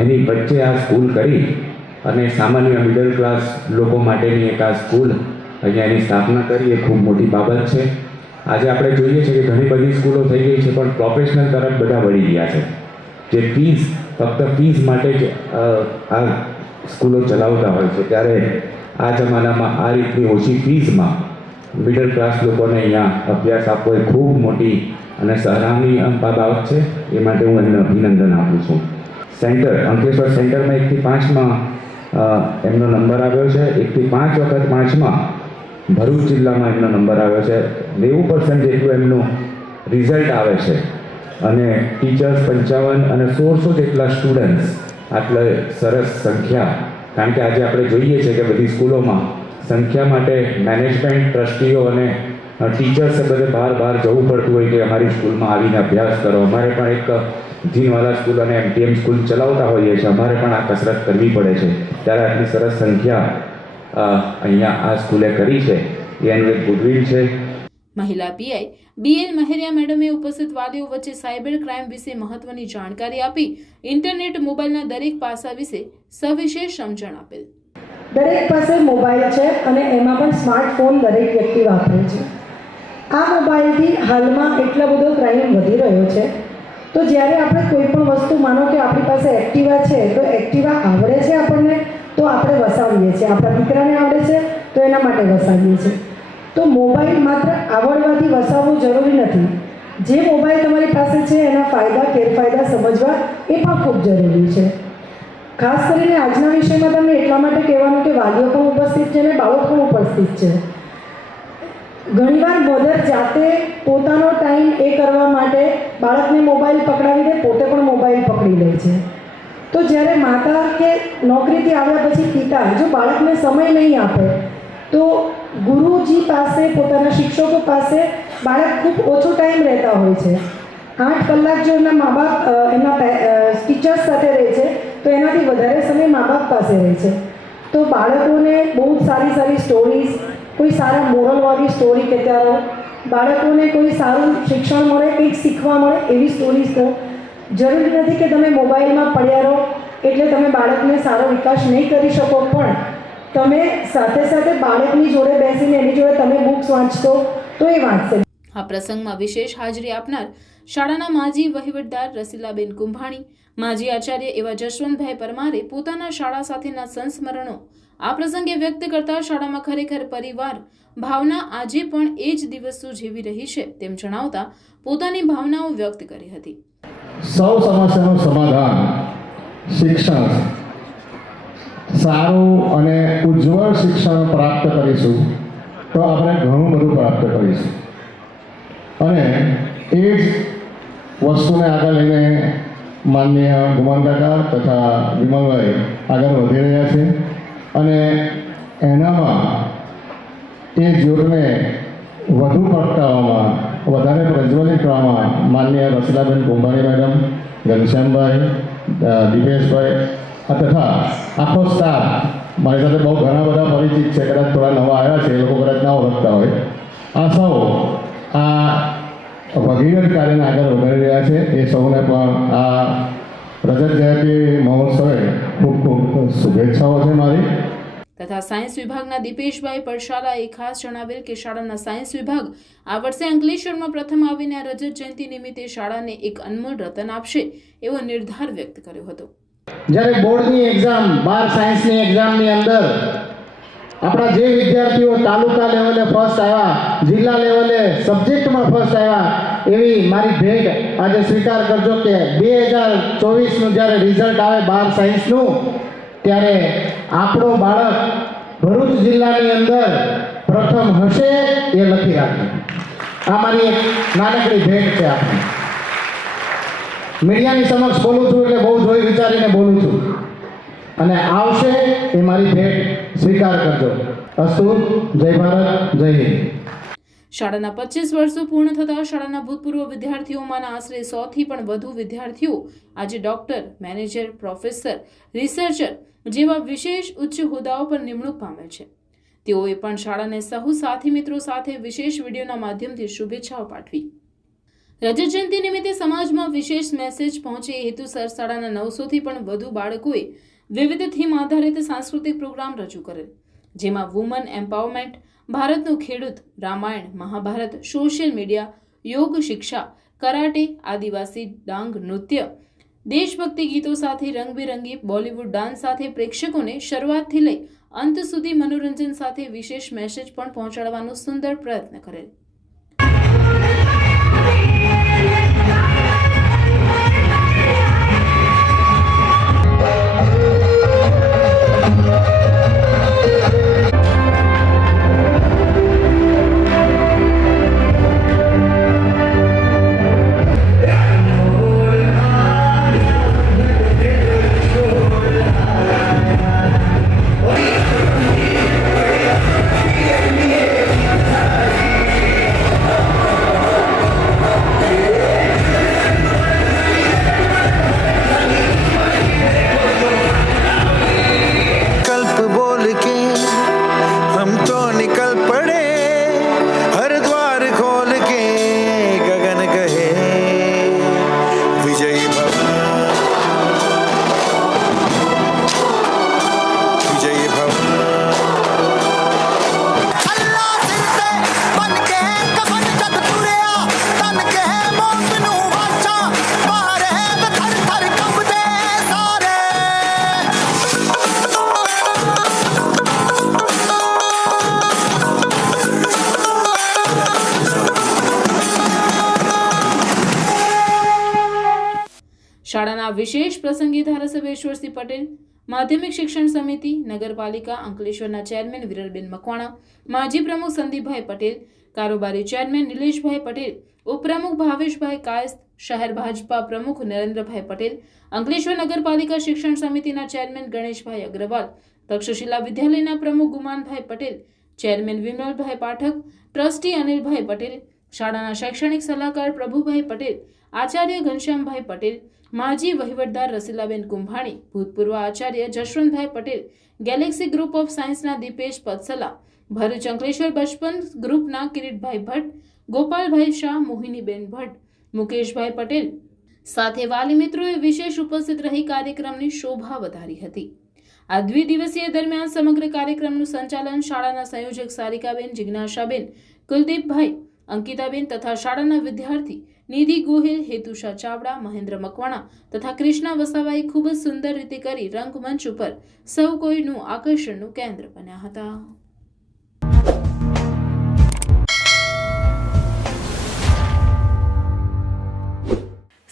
એની વચ્ચે આ સ્કૂલ કરી અને સામાન્ય મિડલ ક્લાસ લોકો માટેની એક આ સ્કૂલ અહીંયા એની સ્થાપના કરી એ ખૂબ મોટી બાબત છે. આજે આપણે જોઈએ છીએ કે ઘણી બધી સ્કૂલો થઈ ગઈ છે પણ પ્રોફેશનલ તરફ બધા વળી ગયા છે, જે ફીસ ફક્ત ફીસ માટે જ આ સ્કૂલો ચલાવતા હોય છે. ત્યારે આ જમાનામાં આ રીતની ઓછી ફીસમાં મિડલ ક્લાસ લોકોને અહીંયા અભ્યાસ આપવો એ ખૂબ મોટી અને સરાહનીય બાબત છે. એ માટે હું એમને અભિનંદન આપું છું. સેન્ટર અંકલેશ્વર સેન્ટરમાં 1 થી 5માં એમનો નંબર આવ્યો છે. 1 થી 5 વખત 5માં ભરૂચ જિલ્લામાં એમનો નંબર આવ્યો છે. 90% જેટલું એમનું રિઝલ્ટ આવે છે અને ટીચર્સ 55 અને 1600 જેટલા સ્ટુડન્ટ્સ. આટલે સરસ સંખ્યા. કારણ કે આજે આપણે જોઈએ છીએ કે બધી સ્કૂલોમાં સંખ્યા માટે મેનેજમેન્ટ, ટ્રસ્ટીઓ અને ટીચર્સે બધે બહાર જવું પડતું હોય કે અમારી સ્કૂલમાં આવીને અભ્યાસ કરો. અમારે પણ એક જીનવાલા સ્કૂલ અને MTM સ્કૂલ ચલાવતા હોઈએ છીએ, અમારે પણ આ કસરત કરવી પડે છે. ત્યારે આટલી સરસ સંખ્યા અહીંયા આ સ્કૂલે કરી છે એ એનું એક ગુડવિલ છે. મહિલા પીઆઈ BL મહેરિયા મેડમે ઉપસ્થિત વાલીઓ વચ્ચે સાયબર ક્રાઇમ વિશે મહત્વની જાણકારી આપી ઇન્ટરનેટ મોબાઈલના દરેક પાસા વિશે સવિશેષ સમજણ આપેલ. દરેક પાસે મોબાઈલ છે અને એમાં પણ સ્માર્ટફોન દરેક વ્યક્તિ વાપરે છે. આ મોબાઈલથી હાલમાં એટલો બધો ક્રાઇમ વધી રહ્યો છે. તો જ્યારે આપણે કોઈ પણ વસ્તુ, માનો કે આપણી પાસે એક્ટિવા છે, તો એક્ટિવા આવડે છે આપણને તો આપણે વસાવીએ છીએ, આપણા દીકરાને આવડે છે તો એના માટે વસાવીએ છીએ. તો મોબાઈલ માત્ર આવડવાથી વસાવવું જરૂરી નથી. જે મોબાઈલ તમારી પાસે છે એના ફાયદા ગેરફાયદા સમજવા એ પણ ખૂબ જરૂરી છે. ખાસ કરીને આજના વિષયમાં તમને એટલા માટે કહેવાનું કે વાલીઓ પણ ઉપસ્થિત છે અને બાળક પણ ઉપસ્થિત છે. ઘણીવાર મધર જાતે પોતાનો ટાઈમ એ કરવા માટે બાળકને મોબાઈલ પકડાવી દે, પોતે પણ મોબાઈલ પકડી લે છે. તો જ્યારે માતા કે નોકરીથી આવ્યા પછી પિતા જો બાળકને સમય નહીં આપે તો ગુરુજી પાસે, પોતાના શિક્ષકો પાસે બાળક ખૂબ ઓછો ટાઈમ રહેતા હોય છે. 8 કલાક જો એમના મા બાપ એમના ટીચર્સ સાથે રહે છે તો એનાથી વધારે સમય મા બાપ પાસે રહે છે. તો બાળકોને બહુ સારી સ્ટોરીઝ, કોઈ સારા મોરલવાળી સ્ટોરી કહેતા રહો, બાળકોને કોઈ સારું શિક્ષણ મળે, કંઈક શીખવા મળે એવી સ્ટોરીઝ કહો. જરૂરી નથી કે તમે મોબાઈલમાં પડ્યા રહો એટલે તમે બાળકને સારો વિકાસ નહીં કરી શકો, પણ તમે સાથે બાળકની જોડે બેસીને એની જોડે તમે બુક્સ વાંચશો તો એ વાંચશે. આ પ્રસંગમાં વિશેષ હાજરી આપનાર શાળાના માજી વહીવટદાર રસીલાબેન કુંભાણી, માજી આચાર્ય એવા જશવંતભાઈ પરમારે પોતાના શાળા સાથેના સંસ્મરણો આ પ્રસંગે વ્યક્ત કરતા શાળામાં ખરેખર પરિવાર ભાવના આજે પણ એ જ દિવસો જેવી રહી છે તેમ જણાવતા પોતાની ભાવનાઓ વ્યક્ત કરી હતી. સૌ સમસ્યાનું સમાધાન શિક્ષણ, સારું અને ઉજ્જવળ શિક્ષણ પ્રાપ્ત કરીશું તો આપણે ઘણું બધું પ્રાપ્ત કરીશું. અને એ જ વસ્તુને આગળ લઈને માનનીય ગુમાનકાકા તથા વિમલભાઈ આગળ વધી રહ્યા છે અને એનામાં એ જ્યોતને વધુ પ્રગટાવવામાં, વધારે પ્રજ્વલિત કરવામાં માનનીય રસીલાબેન કુંભાણી મેડમ, ઘનશ્યામભાઈ, દીપેશભાઈ તથા આખો સ્ટાફ મારી સાથે બહુ ઘણા બધા પરિચિત છે, કદાચ થોડા નવા આવ્યા છે, એ લોકો કદાચ ના ઓળખતા હોય. આ સૌ આ ભગીરથ કાર્યને આગળ વધારી રહ્યા છે. એ સૌને પણ આ રજત જયંતિ મહોત્સવે ખૂબ ખૂબ શુભેચ્છાઓ છે મારી. તથા સાયન્સ વિભાગના દીપેશભાઈ પડશાલાએ ખાસ જણાવેલ કે શાળાના સાયન્સ વિભાગ આ વર્ષે અંકલેશ્વરમાં પ્રથમ આવીને આ રજત જયંતિ નિમિત્તે શાળાને એક અનમોલ રતન આપશે એવો નિર્ધાર વ્યક્ત કર્યો હતો. જ્યારે બોર્ડની એક્ઝામ 12 સાયન્સની એક્ઝામની અંદર આપણા જે વિદ્યાર્થીઓ તાલુકા લેવલે ફર્સ્ટ આવ્યા, જિલ્લા લેવલે સબ્જેક્ટમાં ફર્સ્ટ આવ્યા, એવી મારી ભેટ આજે સ્વીકાર કરજો કે 2024નું જ્યારે રિઝલ્ટ આવે 12 સાયન્સનું, ત્યારે આપણો બાળક ભરૂચ જિલ્લાની અંદર પ્રથમ હશે એ લખી રાખજો. આ મારી એક નાનકડી ભેટ છે. આપણે મીડિયાની સમક્ષ બોલું છું એટલે બહુ જોઈ વિચારીને બોલું છું, અને આવશે એ મારી ભેટ સ્વીકાર કરજો. અસ્તુ. જય ભારત, જય હિન્દ. શાળાના 25 વર્ષો પૂર્ણ થતા શાળાના ભૂતપૂર્વ વિદ્યાર્થીઓમાંના આશરે 100થી પણ વધુ વિદ્યાર્થીઓ આજે ડોક્ટર, મેનેજર, પ્રોફેસર, રિસર્ચર જેવા વિશેષ ઉચ્ચ હોદ્દાઓ પર નિમણૂક પામે છે. તેઓએ પણ શાળાને સહુ સાથી મિત્રો સાથે વિશેષ વિડીયોના માધ્યમથી શુભેચ્છાઓ પાઠવી. રજત જયંતિ નિમિત્તે સમાજમાં વિશેષ મેસેજ પહોંચે એ હેતુસર શાળાના 900થી પણ વધુ બાળકોએ વિવિધ થીમ આધારિત સાંસ્કૃતિક પ્રોગ્રામ રજૂ કરેલ, જેમાં વુમન એમ્પાવરમેન્ટ, ભારતનો ખેડૂત, રામાયણ, મહાભારત, સોશિયલ મીડિયા, યોગ શિક્ષા, કરાટે, આદિવાસી ડાંગ નૃત્ય, દેશભક્તિ ગીતો સાથે રંગબેરંગી બોલિવૂડ ડાન્સ સાથે પ્રેક્ષકોને શરૂઆતથી લઈ અંત સુધી મનોરંજન સાથે વિશેષ મેસેજ પણ પહોંચાડવાનો સુંદર પ્રયત્ન કરેલ. શાળાના વિશેષ પ્રસંગે ધારાસભ્ય ઈશ્વરસિંહ પટેલ, માધ્યમિક શિક્ષણ સમિતિ નગરપાલિકા અંકલેશ્વરના ચેરમેન વિરલબેન મકવાણા, માજી પ્રમુખ સંદીપભાઈ પટેલ, કારોબારી ચેરમેન નિલેશભાઈ પટેલ, ઉપપ્રમુખ ભાવેશભાઈ કાયસ્થ, શહેર ભાજપા પ્રમુખ નરેન્દ્રભાઈ પટેલ, અંકલેશ્વર નગરપાલિકા શિક્ષણ સમિતિના ચેરમેન ગણેશભાઈ અગ્રવાલ, તક્ષશિલા વિદ્યાલયના પ્રમુખ ગુમાનભાઈ પટેલ, ચેરમેન વિમલભાઈ પાઠક, ટ્રસ્ટી અનિલભાઈ પટેલ, શાળાના શૈક્ષણિક સલાહકાર પ્રભુભાઈ પટેલ, આચાર્ય ઘનશ્યામભાઈ પટેલ, માજી વહીવટદાર રસીલાબેન કુંભાણી, ભૂતપૂર્વ Acharya Jashvantbhai Patel, Galaxy group of સાયન્સના દીપેશ પત્સલા, ભરૂચ અંકલેશ્વર બચપન ગ્રુપના કિરીટભાઈ ભટ્ટ, ગોપાલભાઈ શાહ, મોહિનીબેન ભટ્ટ, મુકેશભાઈ પટેલ સાથે વાલી મિત્રોએ વિશેષ ઉપસ્થિત રહી કાર્યક્રમની શોભા વધારી હતી. આ દ્વિદિવસીય દરમિયાન સમગ્ર કાર્યક્રમનું સંચાલન શાળાના સંયોજક સારિકાબેન, જિજ્ઞાસાબેન, કુલદીપભાઈ, અંકિતાબેન તથા શાળાના વિદ્યાર્થી નિધિ ગોહિલ, હેતુષા ચાવડા, મહેન્દ્ર મકવાણા તથા કૃષ્ણા વસાવાએ ખૂબ જ સુંદર રીતે કરી રંગમંચ ઉપર સૌ કોઈનું આકર્ષણનું કેન્દ્ર બન્યા હતા.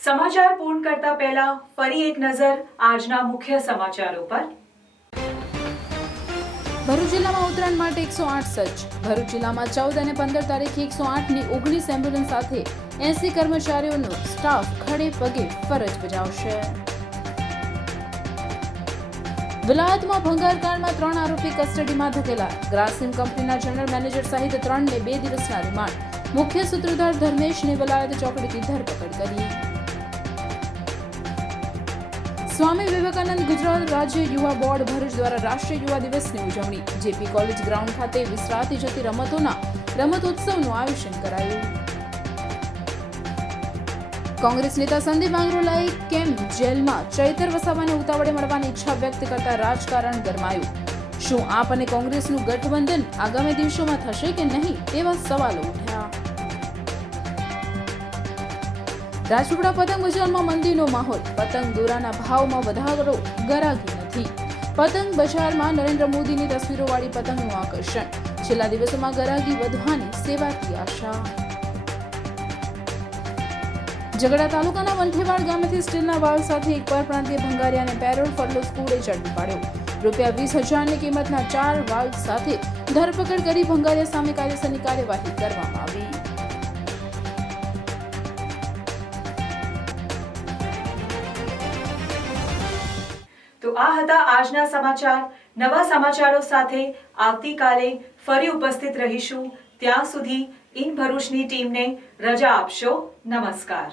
સમાચાર પૂર્ણ કરતા પહેલા ફરી એક નજર આજના મુખ્ય સમાચારો પર. ભરૂચ જિલ્લામાં ઉત્તરાયણ માટે 108 સજ્જ. ભરૂચ જિલ્લામાં 14 અને 15 તારીખે 108ની 19 એમ્બ્યુલન્સ સાથે 80 કર્મચારીઓનો સ્ટાફ ખડે પગે ફરજ બજાવશે. વિલાયતમાં ભંગારકાંડમાં 3 આરોપી કસ્ટડીમાં ધકેલા. ગ્રાસિમ કંપનીના જનરલ મેનેજર સહિત 3ને 2 દિવસના રિમાન્ડ. મુખ્ય સૂત્રધાર ધર્મેશની વિલાયત ચોકડીથી ધરપકડ કરી. સ્વામી વિવેકાનંદ ગુજરાત રાજ્ય યુવા બોર્ડ ભરૂચ દ્વારા રાષ્ટ્રીય યુવા દિવસની ઉજવણી. જેપી કોલેજ ગ્રાઉન્ડ ખાતે વિસરાતી જતી રમતોના રમતોત્સવનું આયોજન કરાયું. કોંગ્રેસ નેતા સંદીપ માંગરોલાએ કેમ જેલમાં ચૈતર વસાવાને ઉતાવળે મળવાની ઈચ્છા વ્યક્ત કરતા રાજકારણ ગરમાયું. શું આપ અને કોંગ્રેસનું ગઠબંધન આગામી દિવસોમાં થશે કે નહીં તેવા સવાલો ઉઠ્યા. રાજપીપળા પતંગ બજારમાં મંદીનો માહોલ. પતંગ દોરાના ભાવમાં વધારો ગરાગી નથી. પતંગ બજારમાં નરેન્દ્ર મોદીની તસવીરોવાળી પતંગનું આકર્ષણ. છેલ્લા દિવસોમાં ગરાગી વધવાની સેવાકી આશા. ઝઘડા તાલુકાના વંઠેવાડ ગામેથી સ્ટીલના વાવ સાથે એક પરપ્રાંતીય ભંગારિયાને પેરોલ ફરલો સ્કૂલે ઝડપી પાડ્યો. ₹20,000ની કિંમતના 4 વાલ્વ સાથે ધરપકડ કરી ભંગારિયા સામે કાયદેસરની કાર્યવાહી કરવામાં આવી. તો આ હતા આજના સમાચાર. નવા સમાચારો સાથે આવતીકાલે ફરી ઉપસ્થિત રહીશું. ત્યાં સુધી ઇન ભરૂચની ટીમને રજા આપશો. નમસ્કાર.